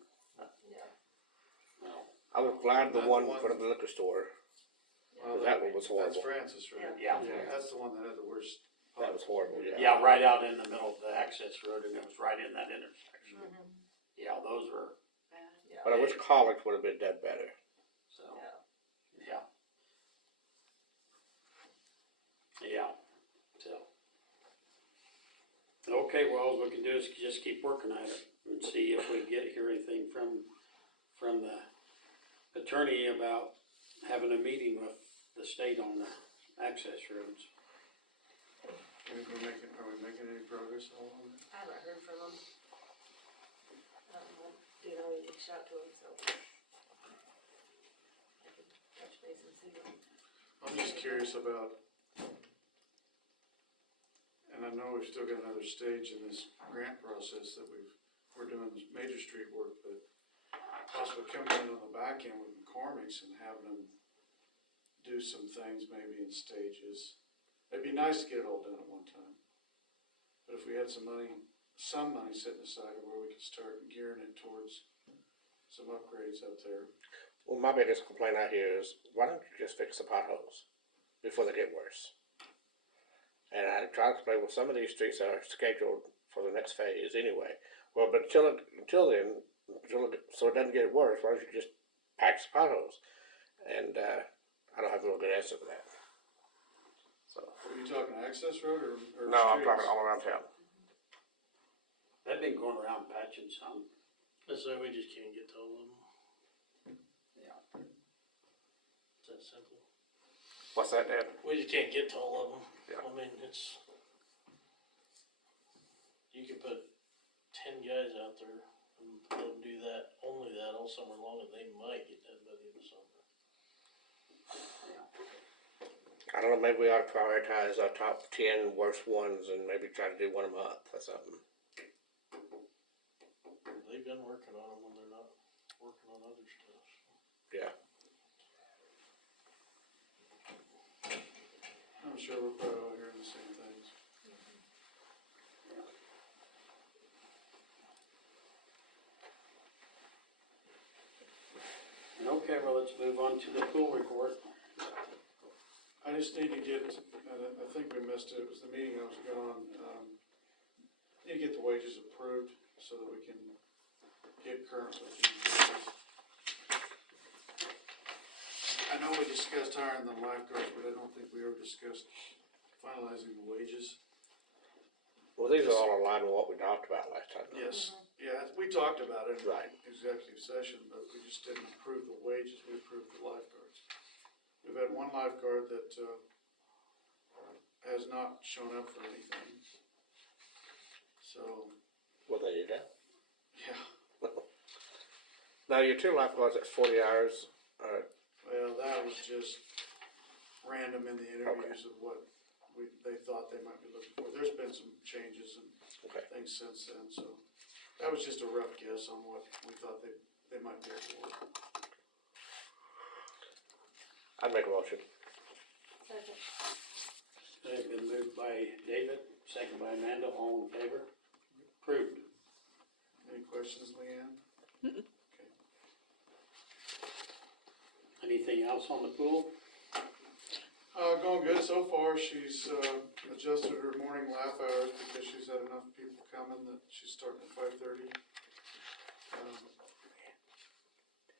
Yeah. No. I was glad the That's one the one- for the liquor store. Well, That one was That's horrible. Francis, right? Yeah. That's the one that had the worst. That was horrible, yeah. Yeah, right out in the middle of the access road, and it was right in that intersection. Yeah, those were, Yeah. But I wish college would have been done better. so, Yeah. yeah, so. Okay, well, all we can do is just keep working at it and see if we hear anything from the attorney about having a meeting with the state on the access roads. Are we making any progress at all on that? I haven't heard from them. You know, you reached out to them, so. I could touch base and see them. I'm just curious about, and I know we've still got another stage in this grant process that we're doing this major street work, but possibly coming in on the back end with McCormick's and having them do some things maybe in stages. It'd be nice to get it all done at one time. But if we had some money setting aside where we could start gearing it towards some upgrades out there. Well, my biggest complaint out here is, why don't you just fix the potholes before they get worse? And I tried to explain, well, some of these streets are scheduled for the next phase anyway. Well, but until then, so it doesn't get worse, why don't you just patch the potholes? And, I don't have a real good answer for that. So, Are you talking access road or no, I'm streets? talking all around town. They've been going around patching some. So we just can't get to all of them. Yeah. It's that simple. What's that, Dan? We just can't get to all of them. Yeah. I mean, it's, you can put 10 guys out there and let them do that, only that all summer long, and they might get done by the end of summer. I don't know, maybe we ought to prioritize our top 10 worst ones and maybe try to do one a month or something. They've been working on them when they're not working on other stuff. Yeah. I'm sure we're probably all hearing the same things. Okay, well, let's move on to the pool report. I just need to get, I think we missed it, it was the meeting I was gone, need to get the wages approved so that we can get current with these wages. I know we discussed hiring the lifeguards, but I don't think we ever discussed finalizing the wages. Well, these are all aligned with what we talked about last time. though. Yes, yeah, we talked about it in Right. executive session, but we just didn't approve the wages, we approved the lifeguards. We've had one lifeguard that, has not shown up for anything. So, Well, there you go. yeah, Now, your 2 lifeguards at 40 hours, well, that was just random in the interviews of what they thought they might be looking for. There's been some changes and Okay. things since then, so that was just a rough guess on what we thought they might be able to work. I'd make a motion. Second. They've been moved by David, second by Amanda, all in favor? Approved. Any questions, Leanne? Okay. Anything else on the pool? Going good so far. She's, adjusted her morning laugh hours because she's had enough people coming that she's starting at 5:30.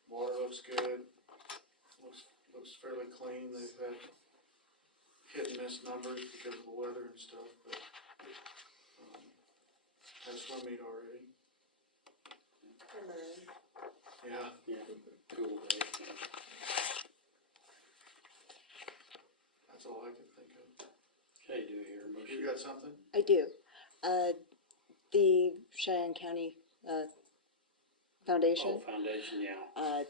Water looks good. Looks fairly clean. They've had hit and miss numbers because of the weather and stuff, but, had swim meet already. And then, Yeah. Yeah. Cool day. That's all I can think of. Okay, do we hear a motion? You got something? I do. The Cheyenne County, Foundation, Oh, foundation, yeah.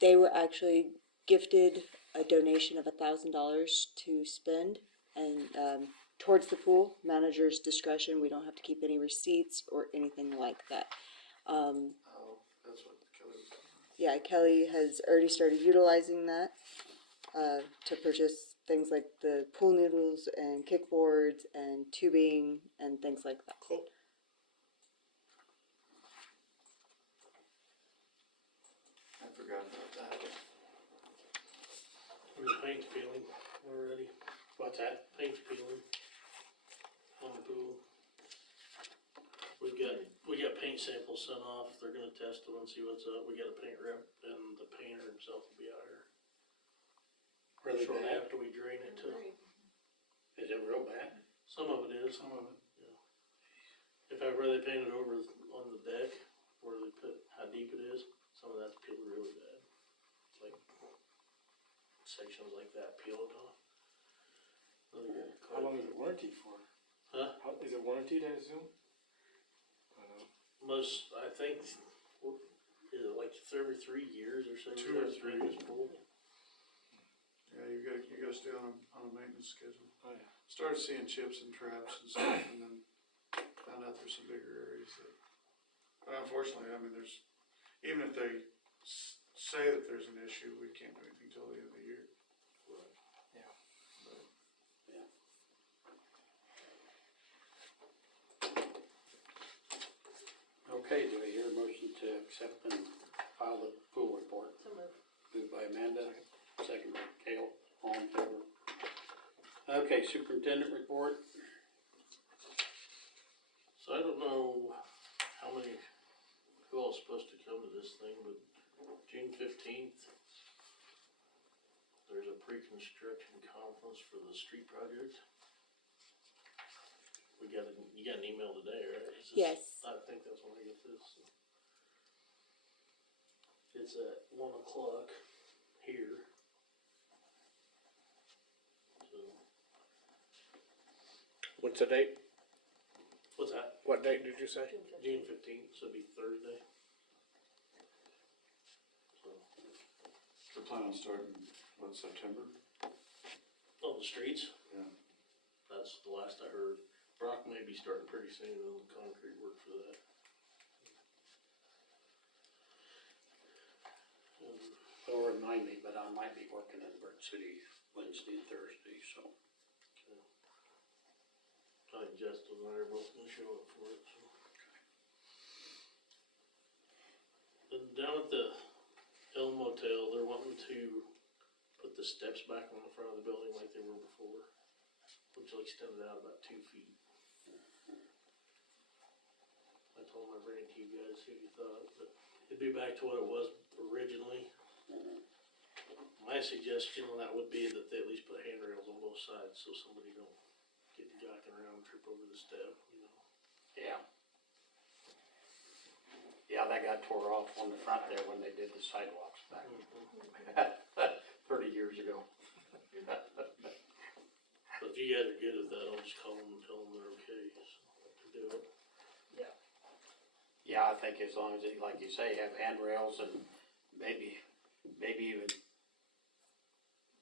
they were actually gifted a donation of $1,000 to spend and towards the pool. Manager's discretion. We don't have to keep any receipts or anything like that. Oh, that's what Kelly was talking about. Yeah, Kelly has already started utilizing that to purchase things like the pool noodles and kickboards and tubing and things like that. Cool. I forgot about that. The paint's peeling already. What's that? Paint's peeling on the pool. We got paint samples sent off. They're gonna test them and see what's up. We got a paint rep and the painter himself will be out here. Really Shortly bad? after we drain it too. Is it real bad? Some of it is. Some of it. If I really painted over on the deck where they put how deep it is, some of that's peeled really bad. It's like sections like that peeled off. Really good. How long is it warranty for? Huh? Is it warranted, I assume? I don't know. Most, I think, is it like every 3 years or so? 2 or 3. This pool? Yeah, you gotta stay on a maintenance schedule. Oh, yeah. Started seeing chips and traps and stuff, and then found out there's some bigger areas that, but unfortunately, I mean, there's, even if they say that there's an issue, we can't do anything till the end of the year. Yeah. Okay, do we hear a motion to accept and file the pool report? so moved. Moved by Amanda, second by Cale, all in favor? Okay, superintendent report. So I don't know how many, who all's supposed to come to this thing, but June 15th, there's a pre-construction conference for the street project. You got an email today, right? Is this- Yes. I think that's when I get this. It's at 1:00 here. So, What's the date? what's that? What date did you say? June 15th, so it'll be Thursday. So, We're planning on starting, what, September? on the streets? Yeah. That's the last I heard. Brock may be starting pretty soon on the concrete work for that. They'll remind me, but I might be working in Bird City Wednesday and Thursday, so. I think Justin and I are both gonna show up for it, so. And down at the El Motel, they're wanting to put the steps back on the front of the building like they were before, which will extend it out about 2 feet. I told them I'd bring it to you guys, see what you thought, but it'd be back to what it was originally. My suggestion on that would be that they at least put handrails on both sides, so somebody don't get jacking around and trip over the step, you know. Yeah. Yeah, that got tore off on the front there when they did the sidewalks back 30 years ago. But if you guys are good with that, I'll just call them and tell them they're okay, so, to do it. Yeah, I think as long as, they, like you say, have handrails and maybe even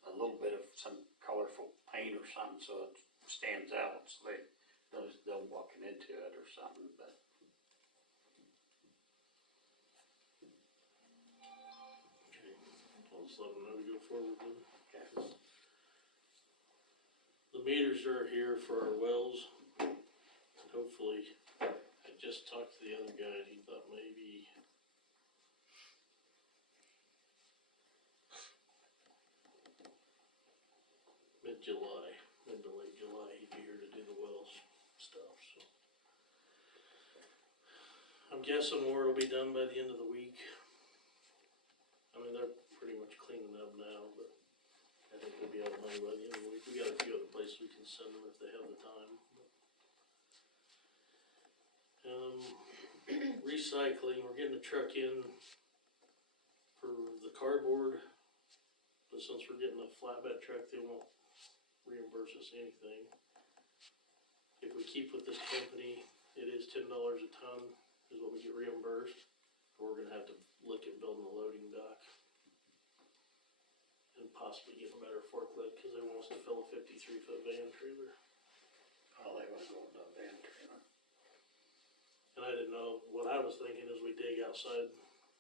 a little bit of some colorful paint or something so it stands out, so they don't walking into it or something, but. Okay, I'll just let them know to go forward then. Okay. The meters are here for our wells, and hopefully, I just talked to the other guy, and he thought maybe mid to late July, he'd be here to do the wells stuff, so. I'm guessing more will be done by the end of the week. I mean, they're pretty much cleaning up now, but I think we'll be out of money by the end of the week. We got a few other places we can send them if they have the time. Recycling, we're getting a truck in for the cardboard, but since we're getting a flatbed truck, they won't reimburse us anything. If we keep with this company, it is $10 a ton is what we get reimbursed. We're gonna have to look at building a loading dock and possibly get a better forklift, cause they want us to fill a 53-foot van trailer. Oh, they want to go into a van trailer. And I didn't know, what I was thinking is we dig outside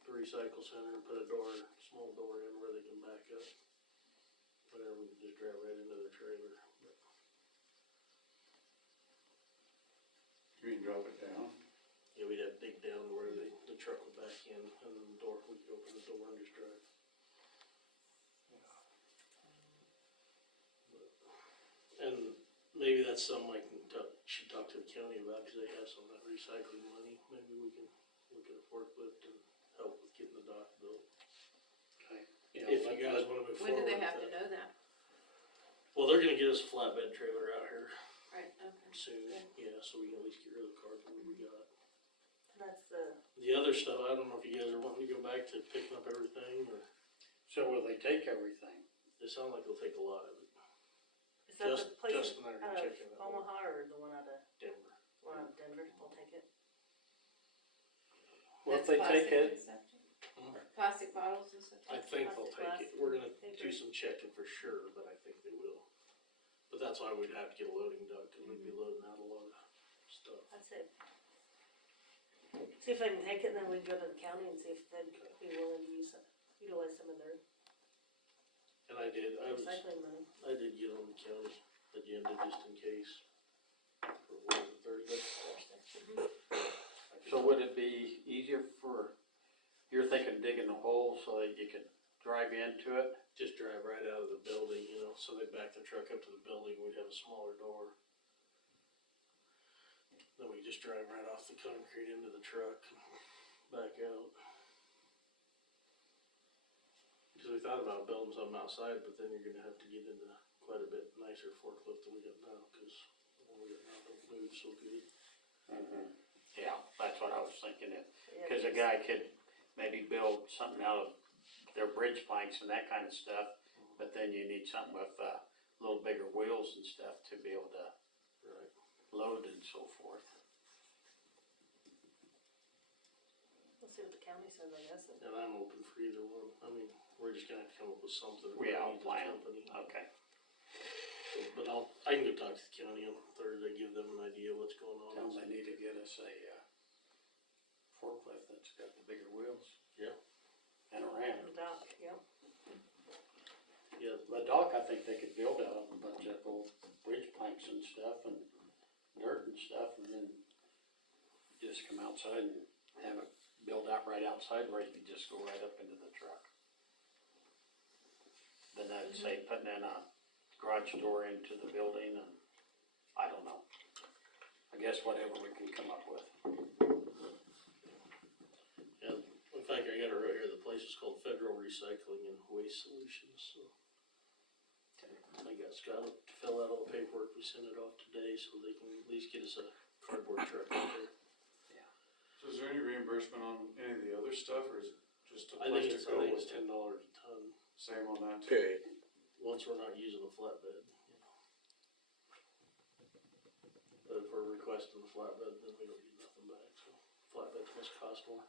the recycle center and put a small door in where they can back up. Whatever, we can just drive right into their trailer. But You can drop it down. yeah, we'd have to dig down to where the truck would back in, and then the door, we could open the door and just drive. And maybe that's something I should talk to the county about, cause they have some of that recycling money. Maybe we can look at a forklift and help with getting the dock built. Okay. If you guys wanna move When forward do they with have to that. know that? Well, they're gonna get us a flatbed trailer out here Right, okay. soon, yeah, so we can at least get rid of the cardboard we got. That's the, The other stuff, I don't know if you guys are wanting to go back to picking up everything, or, So will they take everything? it sounds like they'll take a lot of it. is that Just- the place Justin and I are out gonna of check it out. Omaha or the one out of Denver. Denver? They'll take it. Well, if That's they take plastic it, and stuff too? Plastic bottles and stuff? I think they'll take it, we're gonna Plastic, do some checking for sure, but I think they will. But that's why we'd have to get a loading dock, cause we'd be loading out a lot of stuff. I'd say. See if I can take it, and then we can go to the county and see if they'd be willing to utilize some of their And I did recycling money. get on the county agenda just in case. For what was it, Thursday? so would it be easier you're thinking digging a hole so that you could drive into it? just drive right out of the building, you know, so they back the truck up to the building, we'd have a smaller door. Then we just drive right off the concrete into the truck and back out. Cause we thought about building something outside, but then you're gonna have to get into quite a bit nicer forklift than we got now, cause the one we got now don't move so good. Yeah, that's what I was thinking, Yeah, cause a guy could maybe build something out of their bridge planks and that kind of stuff, but then you need something with, a little bigger wheels and stuff to be able to Right. load and so forth. We'll see what the county says, I guess. And I'm open for either one, I mean, we're just gonna have to come up with something. Yeah, that needs a plan. company. Okay. But I can go talk to the county on Thursday, give them an idea what's going on. Tell them they need to get us a, forklift that's got the bigger wheels. Yeah. And a ramp. And dock, yep. Yeah, The dock, I think they could build out of a bunch of old bridge planks and stuff and dirt and stuff, and then just come outside and have it built out right outside where you could just go right up into the truck. Then that'd say putting in a garage door into the building, and I don't know. I guess whatever we can come up with. yeah, in fact, I got it right here, the place is called Federal Recycling and Waste Solutions, so. I got Scott to fill out all the paperwork, we sent it off today, so they can at least get us a cardboard truck out there. So is there any reimbursement on any of the other stuff, or is it just a I place think to go it's with it? $10 a ton, Same on that too? Period. once we're not using a flatbed, you know. But if we're requesting a flatbed, then we don't get nothing back, so flatbeds must cost more.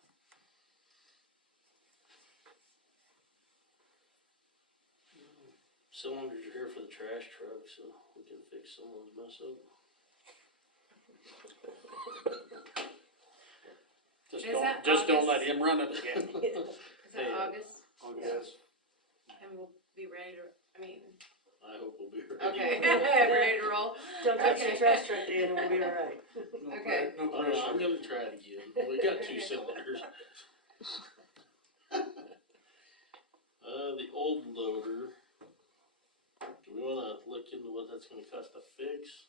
Cylinders are here for the trash truck, so we can fix someone's mess up. Is that Don't August? let him run it again. Is that Hey, August? Yes, And we'll be ready to, I mean, I hope we'll be ready. okay, ready to roll? Don't touch the Okay. trash truck, Dan, and we'll be all right. Okay. No I don't know, pressure. I'm gonna try it again, we got 2 cylinders. The old loader, do we wanna look into what that's gonna cost to fix?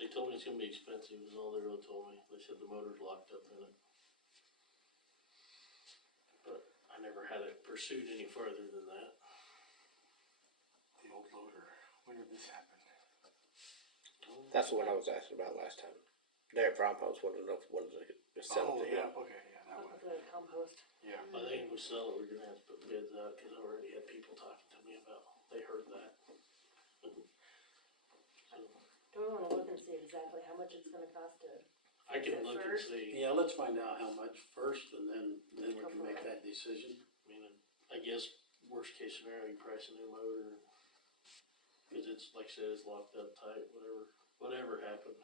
They told me it's gonna be expensive, is all they really told me, they said the motor's locked up in it. But I never had it pursued any further than that. The old loader, when did this happen? That's the one I was asking about last time. Derek Fromhouse wanted to know if he wanted to sell it to him. Okay, yeah, that one, The compost. yeah. I think if we sell it, we're gonna have to put bids out, cause I already had people talking to me about, they heard that. Do we wanna look and see exactly how much it's gonna cost to? I can Is it look and first? see, Yeah, let's find out how much first, and then we can make that decision. I mean, I guess worst case scenario, you price a new motor. Cause it's, like I said, it's locked up tight, whatever happened,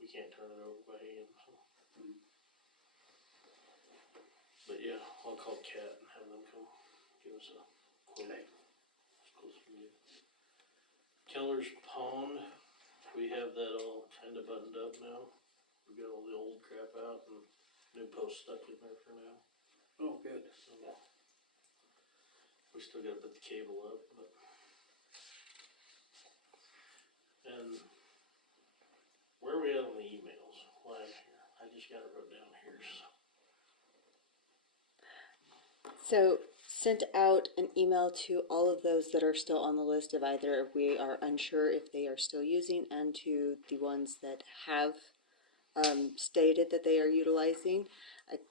we can't turn it over by hand, so. But yeah, I'll call Cat and have them come give us a quote. Okay. As close as we get. Keller's Pond, we have that all kinda buttoned up now. We got all the old crap out and new posts stuck in there for now. Oh, good. So, we still gotta put the cable up, but. And where are we at on the emails? Why I'm here? I just got it wrote down here, so. So sent out an email to all of those that are still on the list of either we are unsure if they are still using, and to the ones that have stated that they are utilizing.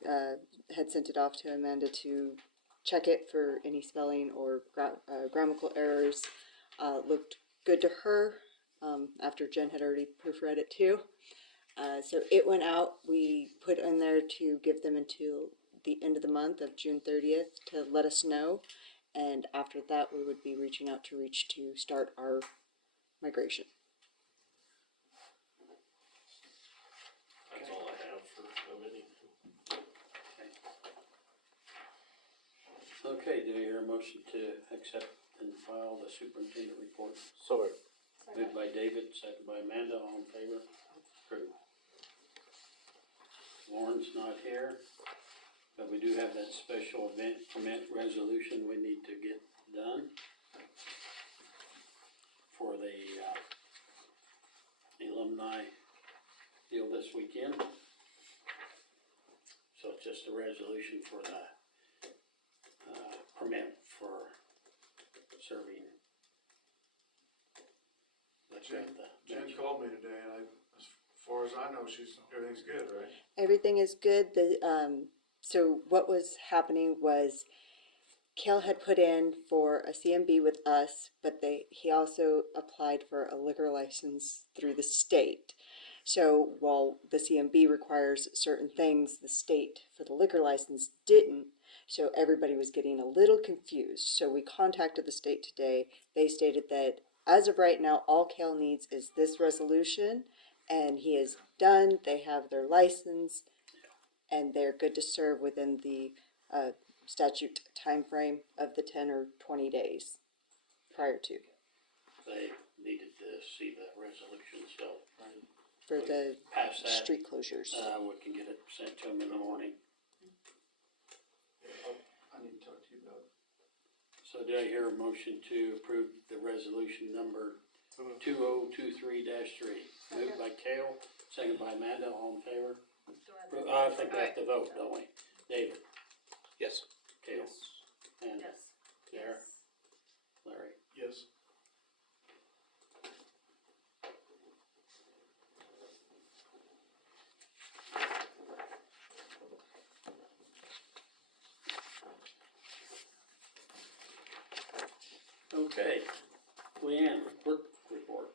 I had sent it off to Amanda to check it for any spelling or grammatical errors. Looked good to her after Jen had already proofread it too. So it went out. We put in there to give them until the end of the month of June 30th to let us know, and after that we would be reaching out to Reach to start our migration. That's all I have for of anything. Okay, do you hear a motion to accept and file the superintendent report? So we're Moved by David, second by Amanda, all in favor? Approved. Lauren's not here, but we do have that special event permit resolution we need to get done for the, alumni deal this weekend. So it's just a resolution for the, permit for serving. Jen called me today, and as far as I know, everything's good, right? Everything is good. So what was happening was Kel had put in for a CMB with us, but he also applied for a liquor license through the state. So while the CMB requires certain things, the state for the liquor license didn't. So everybody was getting a little confused. So we contacted the state today. They stated that as of right now, all Kel needs is this resolution, and he is done. They have their license, and they're good to serve within the statute timeframe of the 10 or 20 days prior to. They needed to see the resolution, so. For the Pass that. street closures. We can get it sent to them in the morning. I need to talk to you about it. So do I hear a motion to approve the resolution number 2023-3? Moved by Kale, second by Amanda, all in favor? I think we have to vote, don't we? David? Yes. Kale? And Yes. Sarah? Larry? Yes. Okay. Leanne, clerk report.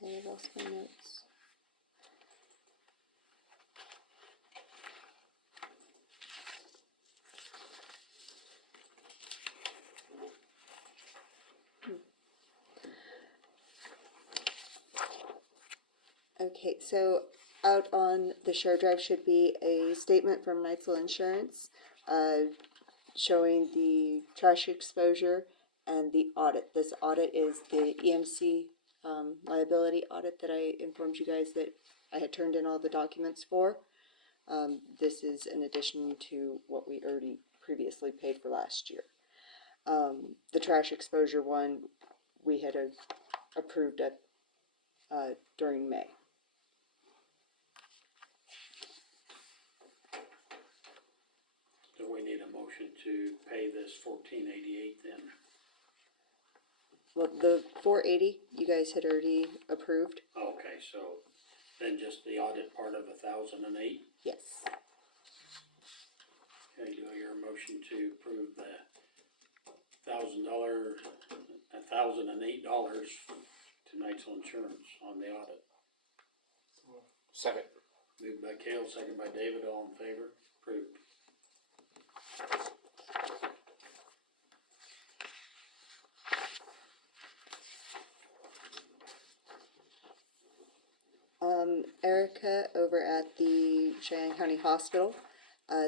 Okay, I lost my notes. Okay, so out on the share drive should be a statement from Knightsville Insurance showing the trash exposure and the audit. This audit is the EMC liability audit that I informed you guys that I had turned in all the documents for. This is in addition to what we already previously paid for last year. The trash exposure one we had approved at during May. So we need a motion to pay this $14.88 then. Well, the 480 you guys had already approved. Okay, so then just the audit part of 1,008. Yes. Okay, do I hear a motion to approve the $1,008 to Knightsville Insurance on the audit? Second. Moved by Kale, second by David, all in favor? Approved. Erica over at the Cheyenne County Hospital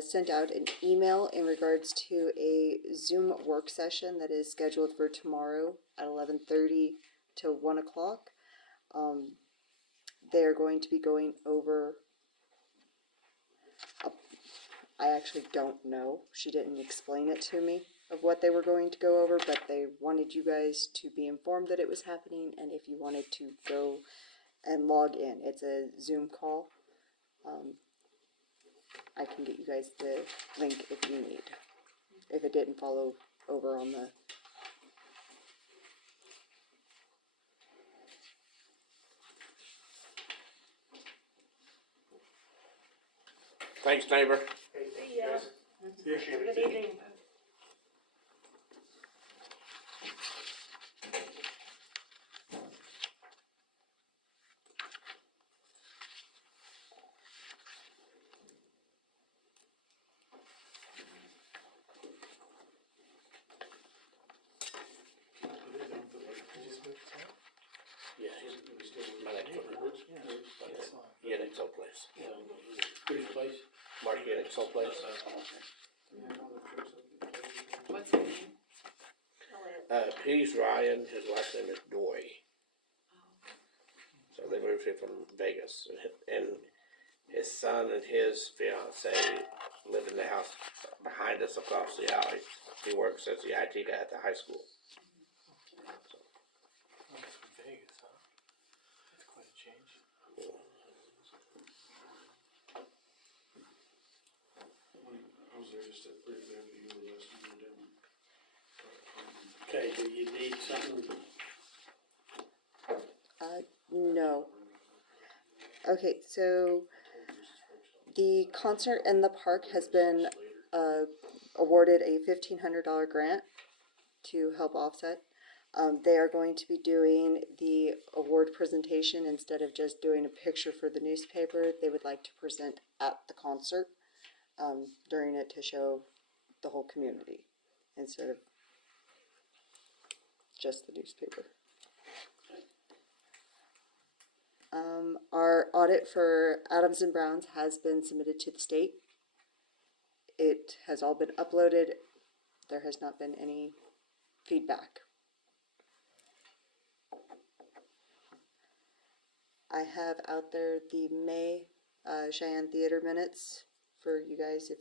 sent out an email in regards to a Zoom work session that is scheduled for tomorrow at 11:30 to 1 o'clock. They're going to be going over, I actually don't know, she didn't explain it to me of what they were going to go over, but they wanted you guys to be informed that it was happening, and if you wanted to go and log in. It's a Zoom call. I can get you guys the link if you need, if it didn't follow over on the. Thanks, neighbor. See ya. Appreciate Have a it. good evening. Yeah, my next one. Yeah, next old place. Whose place? Mark Yennick's old place. What's her name? He's Ryan, his last name is Doy. So they moved here from Vegas, and his son and his fiance live in the house behind us across the alley. He works as the IT guy at the high school. That's from Vegas, huh? That's quite a change. I was there just at Bridge Avenue last time we were down. Okay, do you need something? No. Okay, so the concert in the park has been, awarded a $1,500 grant to help offset. They are going to be doing the award presentation instead of just doing a picture for the newspaper. They would like to present at the concert, during it to show the whole community instead of just the newspaper. Our audit for Adams and Browns has been submitted to the state. It has all been uploaded. There has not been any feedback. I have out there the May Cheyenne Theater minutes for you guys if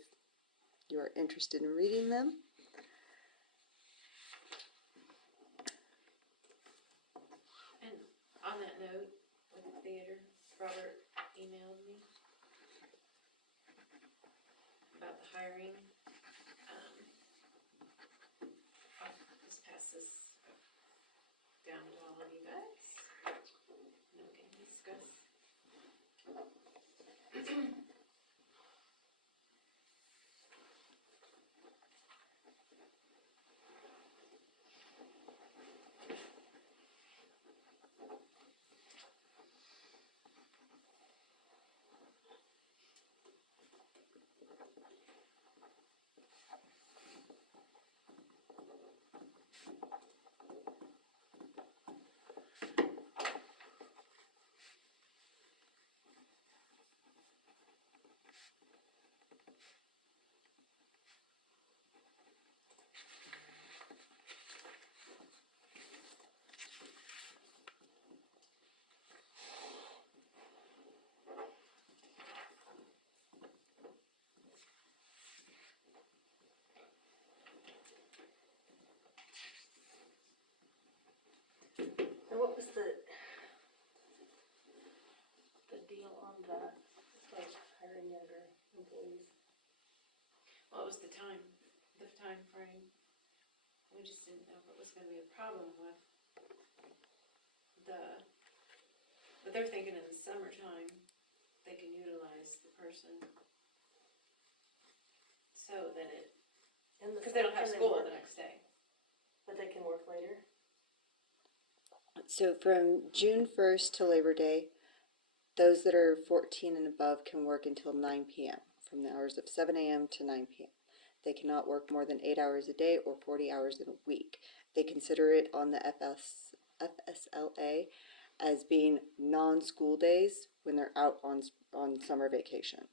you are interested in reading them. And on that note, with the theater, Robert emailed me about the hiring. I'll just pass this down to all of you guys. And we can discuss. And what was the deal on that, like hiring younger employees? What was the time frame? We just didn't know if it was gonna be a problem with but they're thinking in the summertime, they can utilize the person. So that cause they don't have school the next day. But they can work later? So from June 1st to Labor Day, those that are 14 and above can work until 9 p.m. from the hours of 7 a.m. to 9 p.m. They cannot work more than 8 hours a day or 40 hours in a week. They consider it on the FSLA as being non-school days when they're out on summer vacation.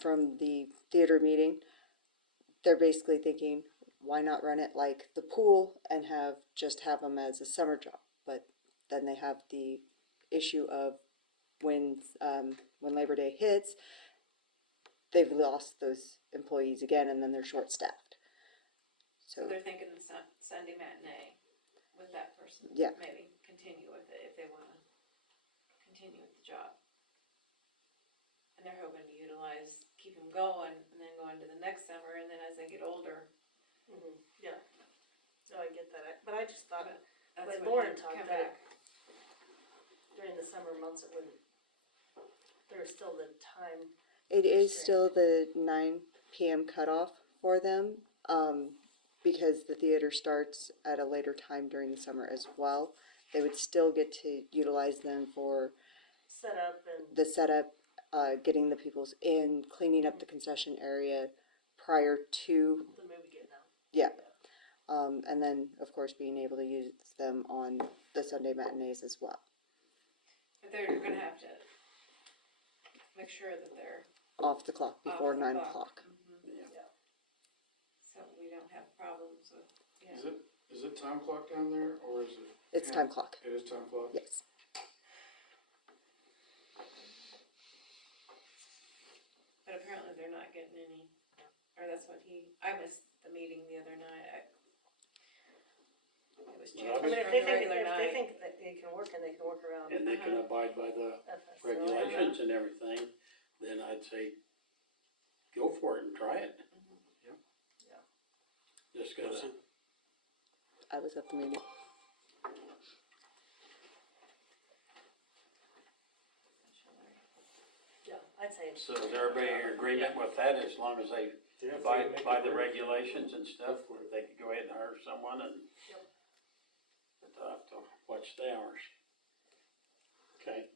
From the theater meeting, they're basically thinking, why not run it like the pool and have them as a summer job? But then they have the issue of when Labor Day hits, they've lost those employees again, and then they're short-staffed. So they're thinking the Sunday matinee with that person. Yeah. Maybe continue with it if they wanna continue with the job. And they're hoping to keep them going, and then go into the next summer, and then as they get older. Mm-hmm, yeah. No, I get that, but I just thought That's when when Lauren he'd talked come that back. during the summer months, it wouldn't, there's still the time. It is still the 9 p.m. cutoff for them, because the theater starts at a later time during the summer as well. They would still get to utilize them for Set up and. the setup, getting the peoples in, cleaning up the concession area prior to, The movie getting out. yeah. And then, of course, being able to use them on the Sunday matinees as well. But they're gonna have to make sure that they're Off the clock before off the 9 o'clock. Mhm. So we don't have problems with, Is it Is it time clock down there, or is it? It's time clock, It is time clock? yes. But apparently they're not getting any, or that's what I missed the meeting the other night. It was Well, changed I mean, from if the they think, regular if they night. think that they can work and they can work around And they can abide by the FSO. regulations and everything, then I'd say go for it and try it. Yep. Yeah. Just gotta, I was at the meeting. Yeah, I'd say. so is everybody in agreement with that, as long as they Yeah, if they abide make by it the work, regulations and stuff, go for it. they could go ahead and hire someone and Yep. but they'll have to watch the hours. Okay.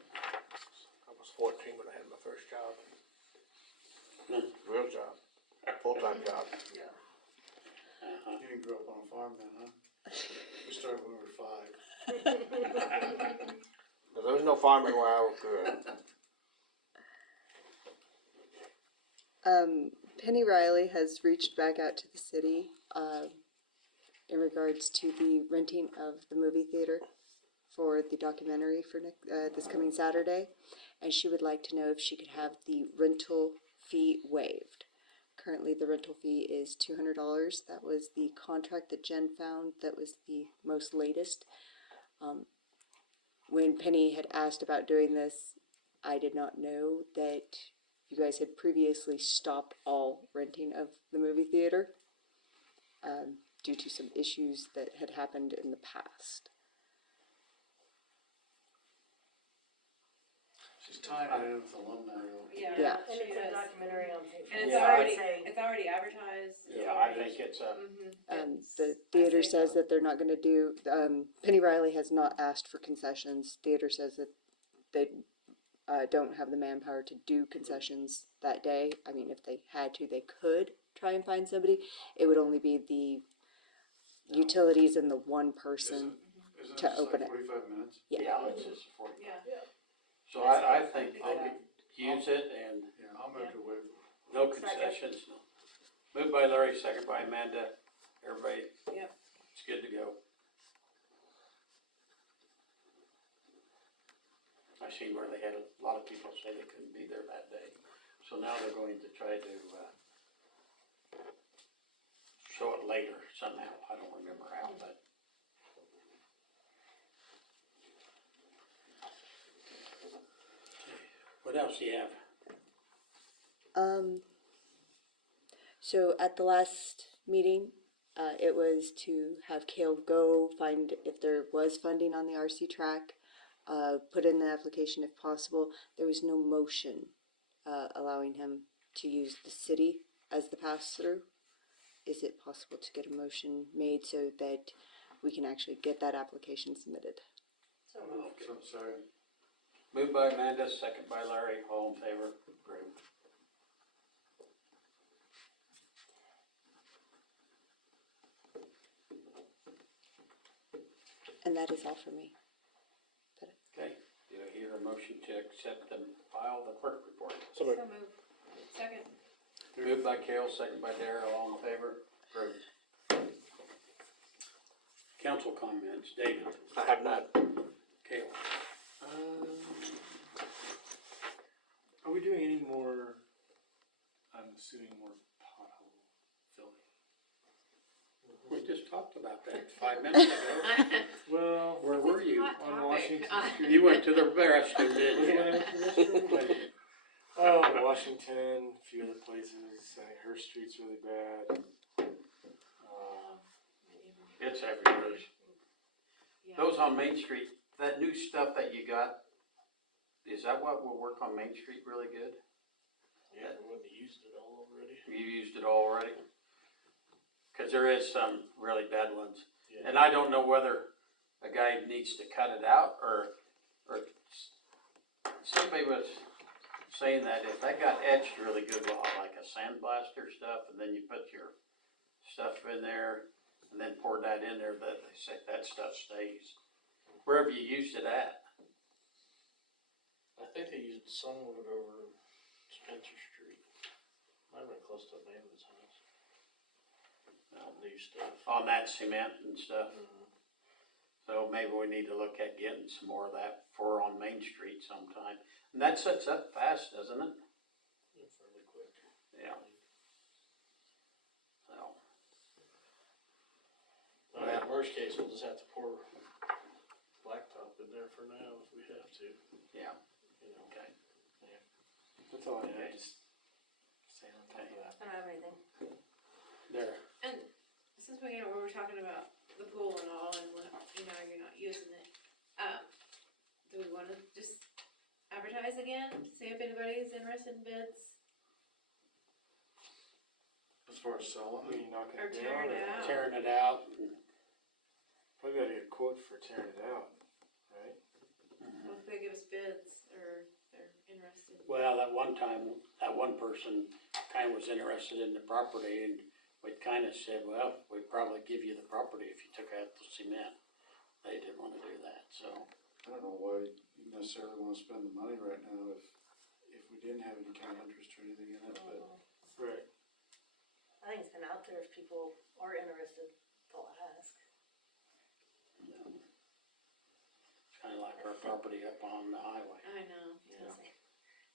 I was 14 when I had my first job. Hmm. Real job, full-time job. Yeah. Uh-huh. You didn't grow up on a farm then, huh? We started when we were 5. There was no farming where I was good. Penny Riley has reached back out to the city, in regards to the renting of the movie theater for the documentary for this coming Saturday, and she would like to know if she could have the rental fee waived. Currently, the rental fee is $200. That was the contract that Jen found that was the most latest. When Penny had asked about doing this, I did not know that you guys had previously stopped all renting of the movie theater due to some issues that had happened in the past. She's tying it in with alumni. Yeah. Yeah. And she it's a does. documentary on paper. And it's Yeah, already, I'd say, it's already advertised. It's Yeah, I already- think it's a, The theater says that they're not going to do. Penny Riley has not asked for concessions. Theater says that they don't have the manpower to do concessions that day. I mean, if they had to, they could try and find somebody. It would only be the utilities and the one person. Isn't To it just open like it. 45 minutes? yeah, it's just for, Yeah. so I think they could use it and Yeah, I'll move to waive. no concessions, no. Moved by Larry, second by Amanda, everybody? Yep. It's good to go. I seen where they had a lot of people say they couldn't be there that day, so now they're going to try to, show it later somehow, I don't remember how, but. What else do you have? So at the last meeting, it was to have Kale go find if there was funding on the RC track, put in the application if possible. There was no motion allowing him to use the city as the pass-through. Is it possible to get a motion made so that we can actually get that application submitted? so moved. So, sorry. Moved by Amanda, second by Larry, all in favor, approved. And that is all for me. Okay, do I hear a motion to accept and file the clerk report? So So moved. Second. Moved by Kale, second by Darrell, all in favor, approved. Council comments, David, I have none. Kale. Are we doing any more, I'm assuming more pothole filling? We just talked about that 5 minutes ago. Well, Where were you? on Washington Street. You went to the restroom, didn't Was it you? when I went to the restroom? Oh, Washington, a few other places, Hearst Street's really bad. It's everywhere. Yeah. Those on Main Street, that new stuff that you got, is that what will work on Main Street really good? Yeah, we wouldn't have used it all already. You used it already? Cause there is some really bad ones. Yeah. And I don't know whether a guy needs to cut it out or somebody was saying that if that got etched really good, like a sandblaster stuff, and then you put your stuff in there and then pour that in there, that they say that stuff stays. Wherever you used it at. I think they used some of it over Spencer Street. Might have been close to Amanda's house. New stuff. On that cement and stuff. Mhm. So maybe we need to look at getting some more of that for on Main Street sometime. And that sets up fast, doesn't it? Yeah, fairly quick. Yeah. So, In worst case, we'll just have to pour blacktop in there for now if we have to, yeah, you know. okay. That's all I Okay. had, just saying on top of that. I don't have anything. There, And since we were talking about the pool and all, and when, you're not using it, do we wanna just advertise again, see if anybody's interested in bids, As far as selling We it, can knock or it tearing down, it or out? tearing it out. And, we gotta get a quote for tearing it out, right? Well, if they give us bids, or they're interested. well, that one time, that one person kinda was interested in the property and we kinda said, well, we'd probably give you the property if you took out the cement. They didn't wanna do that, so. I don't know why you necessarily wanna spend the money right now if we didn't have any kind of interest or anything in it, but. Right. I think it's been out there, if people are interested, they'll ask. It's kinda like our property up on the highway. I know, Yeah.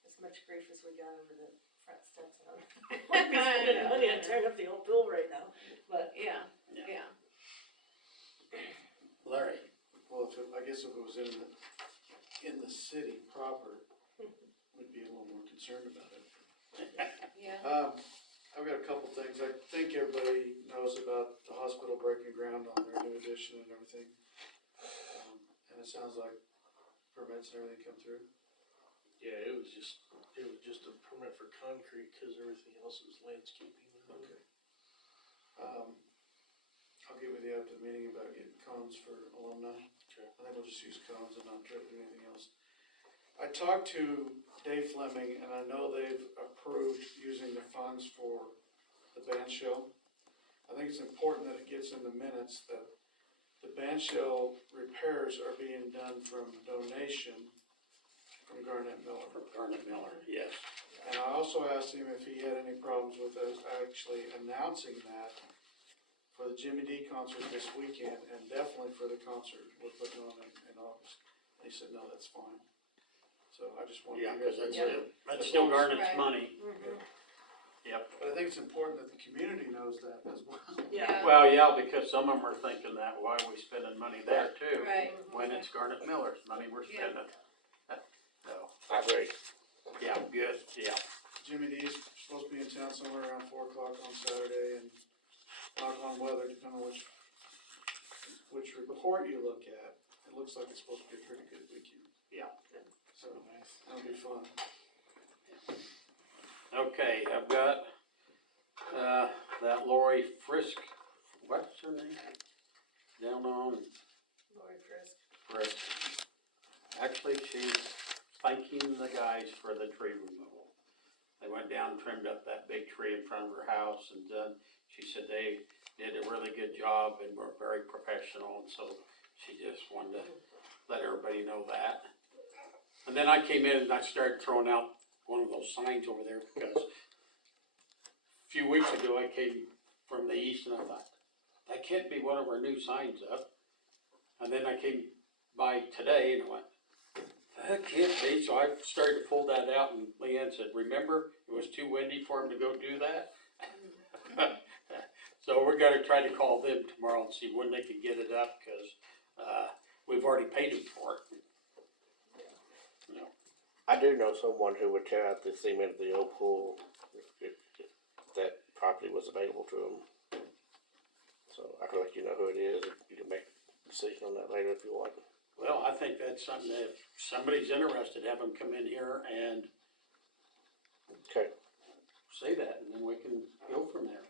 As much grief as we got over the front steps on. We'd be spending money on tearing up the old pool right now, but. yeah, Yeah. yeah. Larry, Well, I guess if it was in the city proper, we'd be a little more concerned about it. Yeah. I've got a couple things. I think everybody knows about the hospital breaking ground on their new addition and everything. And it sounds like permits and everything come through. Yeah, it was just a permit for concrete, cause everything else was landscaping. Okay. I'll get with you after the meeting about getting cones for alumni. Okay. I think we'll just use cones and not try to do anything else. I talked to Dave Fleming, and I know they've approved using the funds for the band shell. I think it's important that it gets in the minutes that the band shell repairs are being done from donation from Garnett Miller. from Garnet Miller, yes. And I also asked him if he had any problems with us actually announcing that for the Jimmy D concert this weekend, and definitely for the concert we're putting on in August. And he said, no, that's fine. So I just wanted Yeah, you cause guys that's, to know. that's still Garnet's Right. money. Mhm. Yep. But I think it's important that the community knows that as well. Yeah. Well, yeah, because some of them are thinking that, why are we spending money there too? Right. When it's Garnet Miller's money we're Yeah. spending. So, I agree. yeah, good, yeah. Jimmy D's supposed to be in town somewhere around 4 o'clock on Saturday, and knock on weather, depending on which report you look at, it looks like it's supposed to be a pretty good weekend. Yeah. So, that'll be fun. Okay, I've got, that Lori Frisk, what's her name? Down on Lori Frisk. Frisk. Actually, she's thanking the guys for the tree removal. They went down and trimmed up that big tree in front of her house, and she said they did a really good job and were very professional, and so she just wanted to let everybody know that. And then I came in and I started throwing out one of those signs over there because a few weeks ago I came from the east and I thought, that can't be one of our new signs up. And then I came by today and I went, that can't be. So I started to pull that out and Leanne said, remember, it was too windy for him to go do that? So we're gonna try to call them tomorrow and see when they can get it up because we've already paid them for it. No. I do know someone who would tear out the cement of the old pool if that property was available to them. So I can let you know who it is. You can make a decision on that later if you want. Well, I think that's something that if somebody's interested, have them come in here and Okay. say that, and then we can go from there.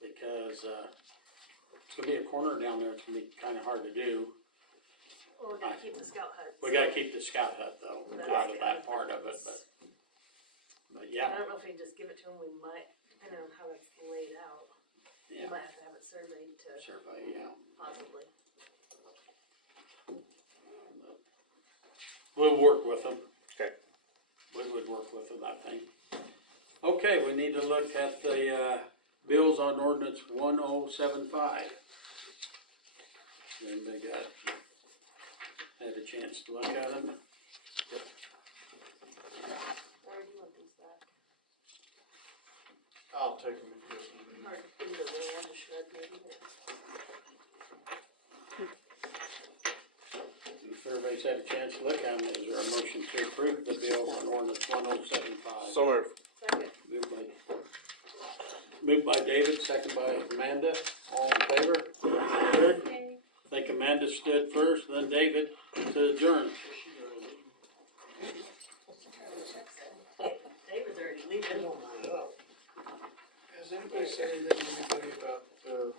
Because, it's gonna be a corner down there, it's gonna be kinda hard to do. Well, we're gonna keep the scout hut. We gotta keep the scout hut though, That's out of the that other part of it, thing. but I yeah, don't know if we just give it to them, we might, depending on how it's laid out, we yeah, might have to have it surveyed to survey, yeah. possibly. We'll work with them, should work with them, I think. Okay, we need to look at the, bills on ordinance 1075. Anybody had a chance to look at them? Where do you want these back? I'll take them if you guys want them. Or in the way on the shed maybe? If everybody's had a chance to look at them, is there a motion to approve the bills on ordinance 1075? So moved. Second. Moved by David, second by Amanda, all in favor? Good. I think Amanda stood first, then David to adjourn. David's already leaving. Has anybody said anything to anybody about the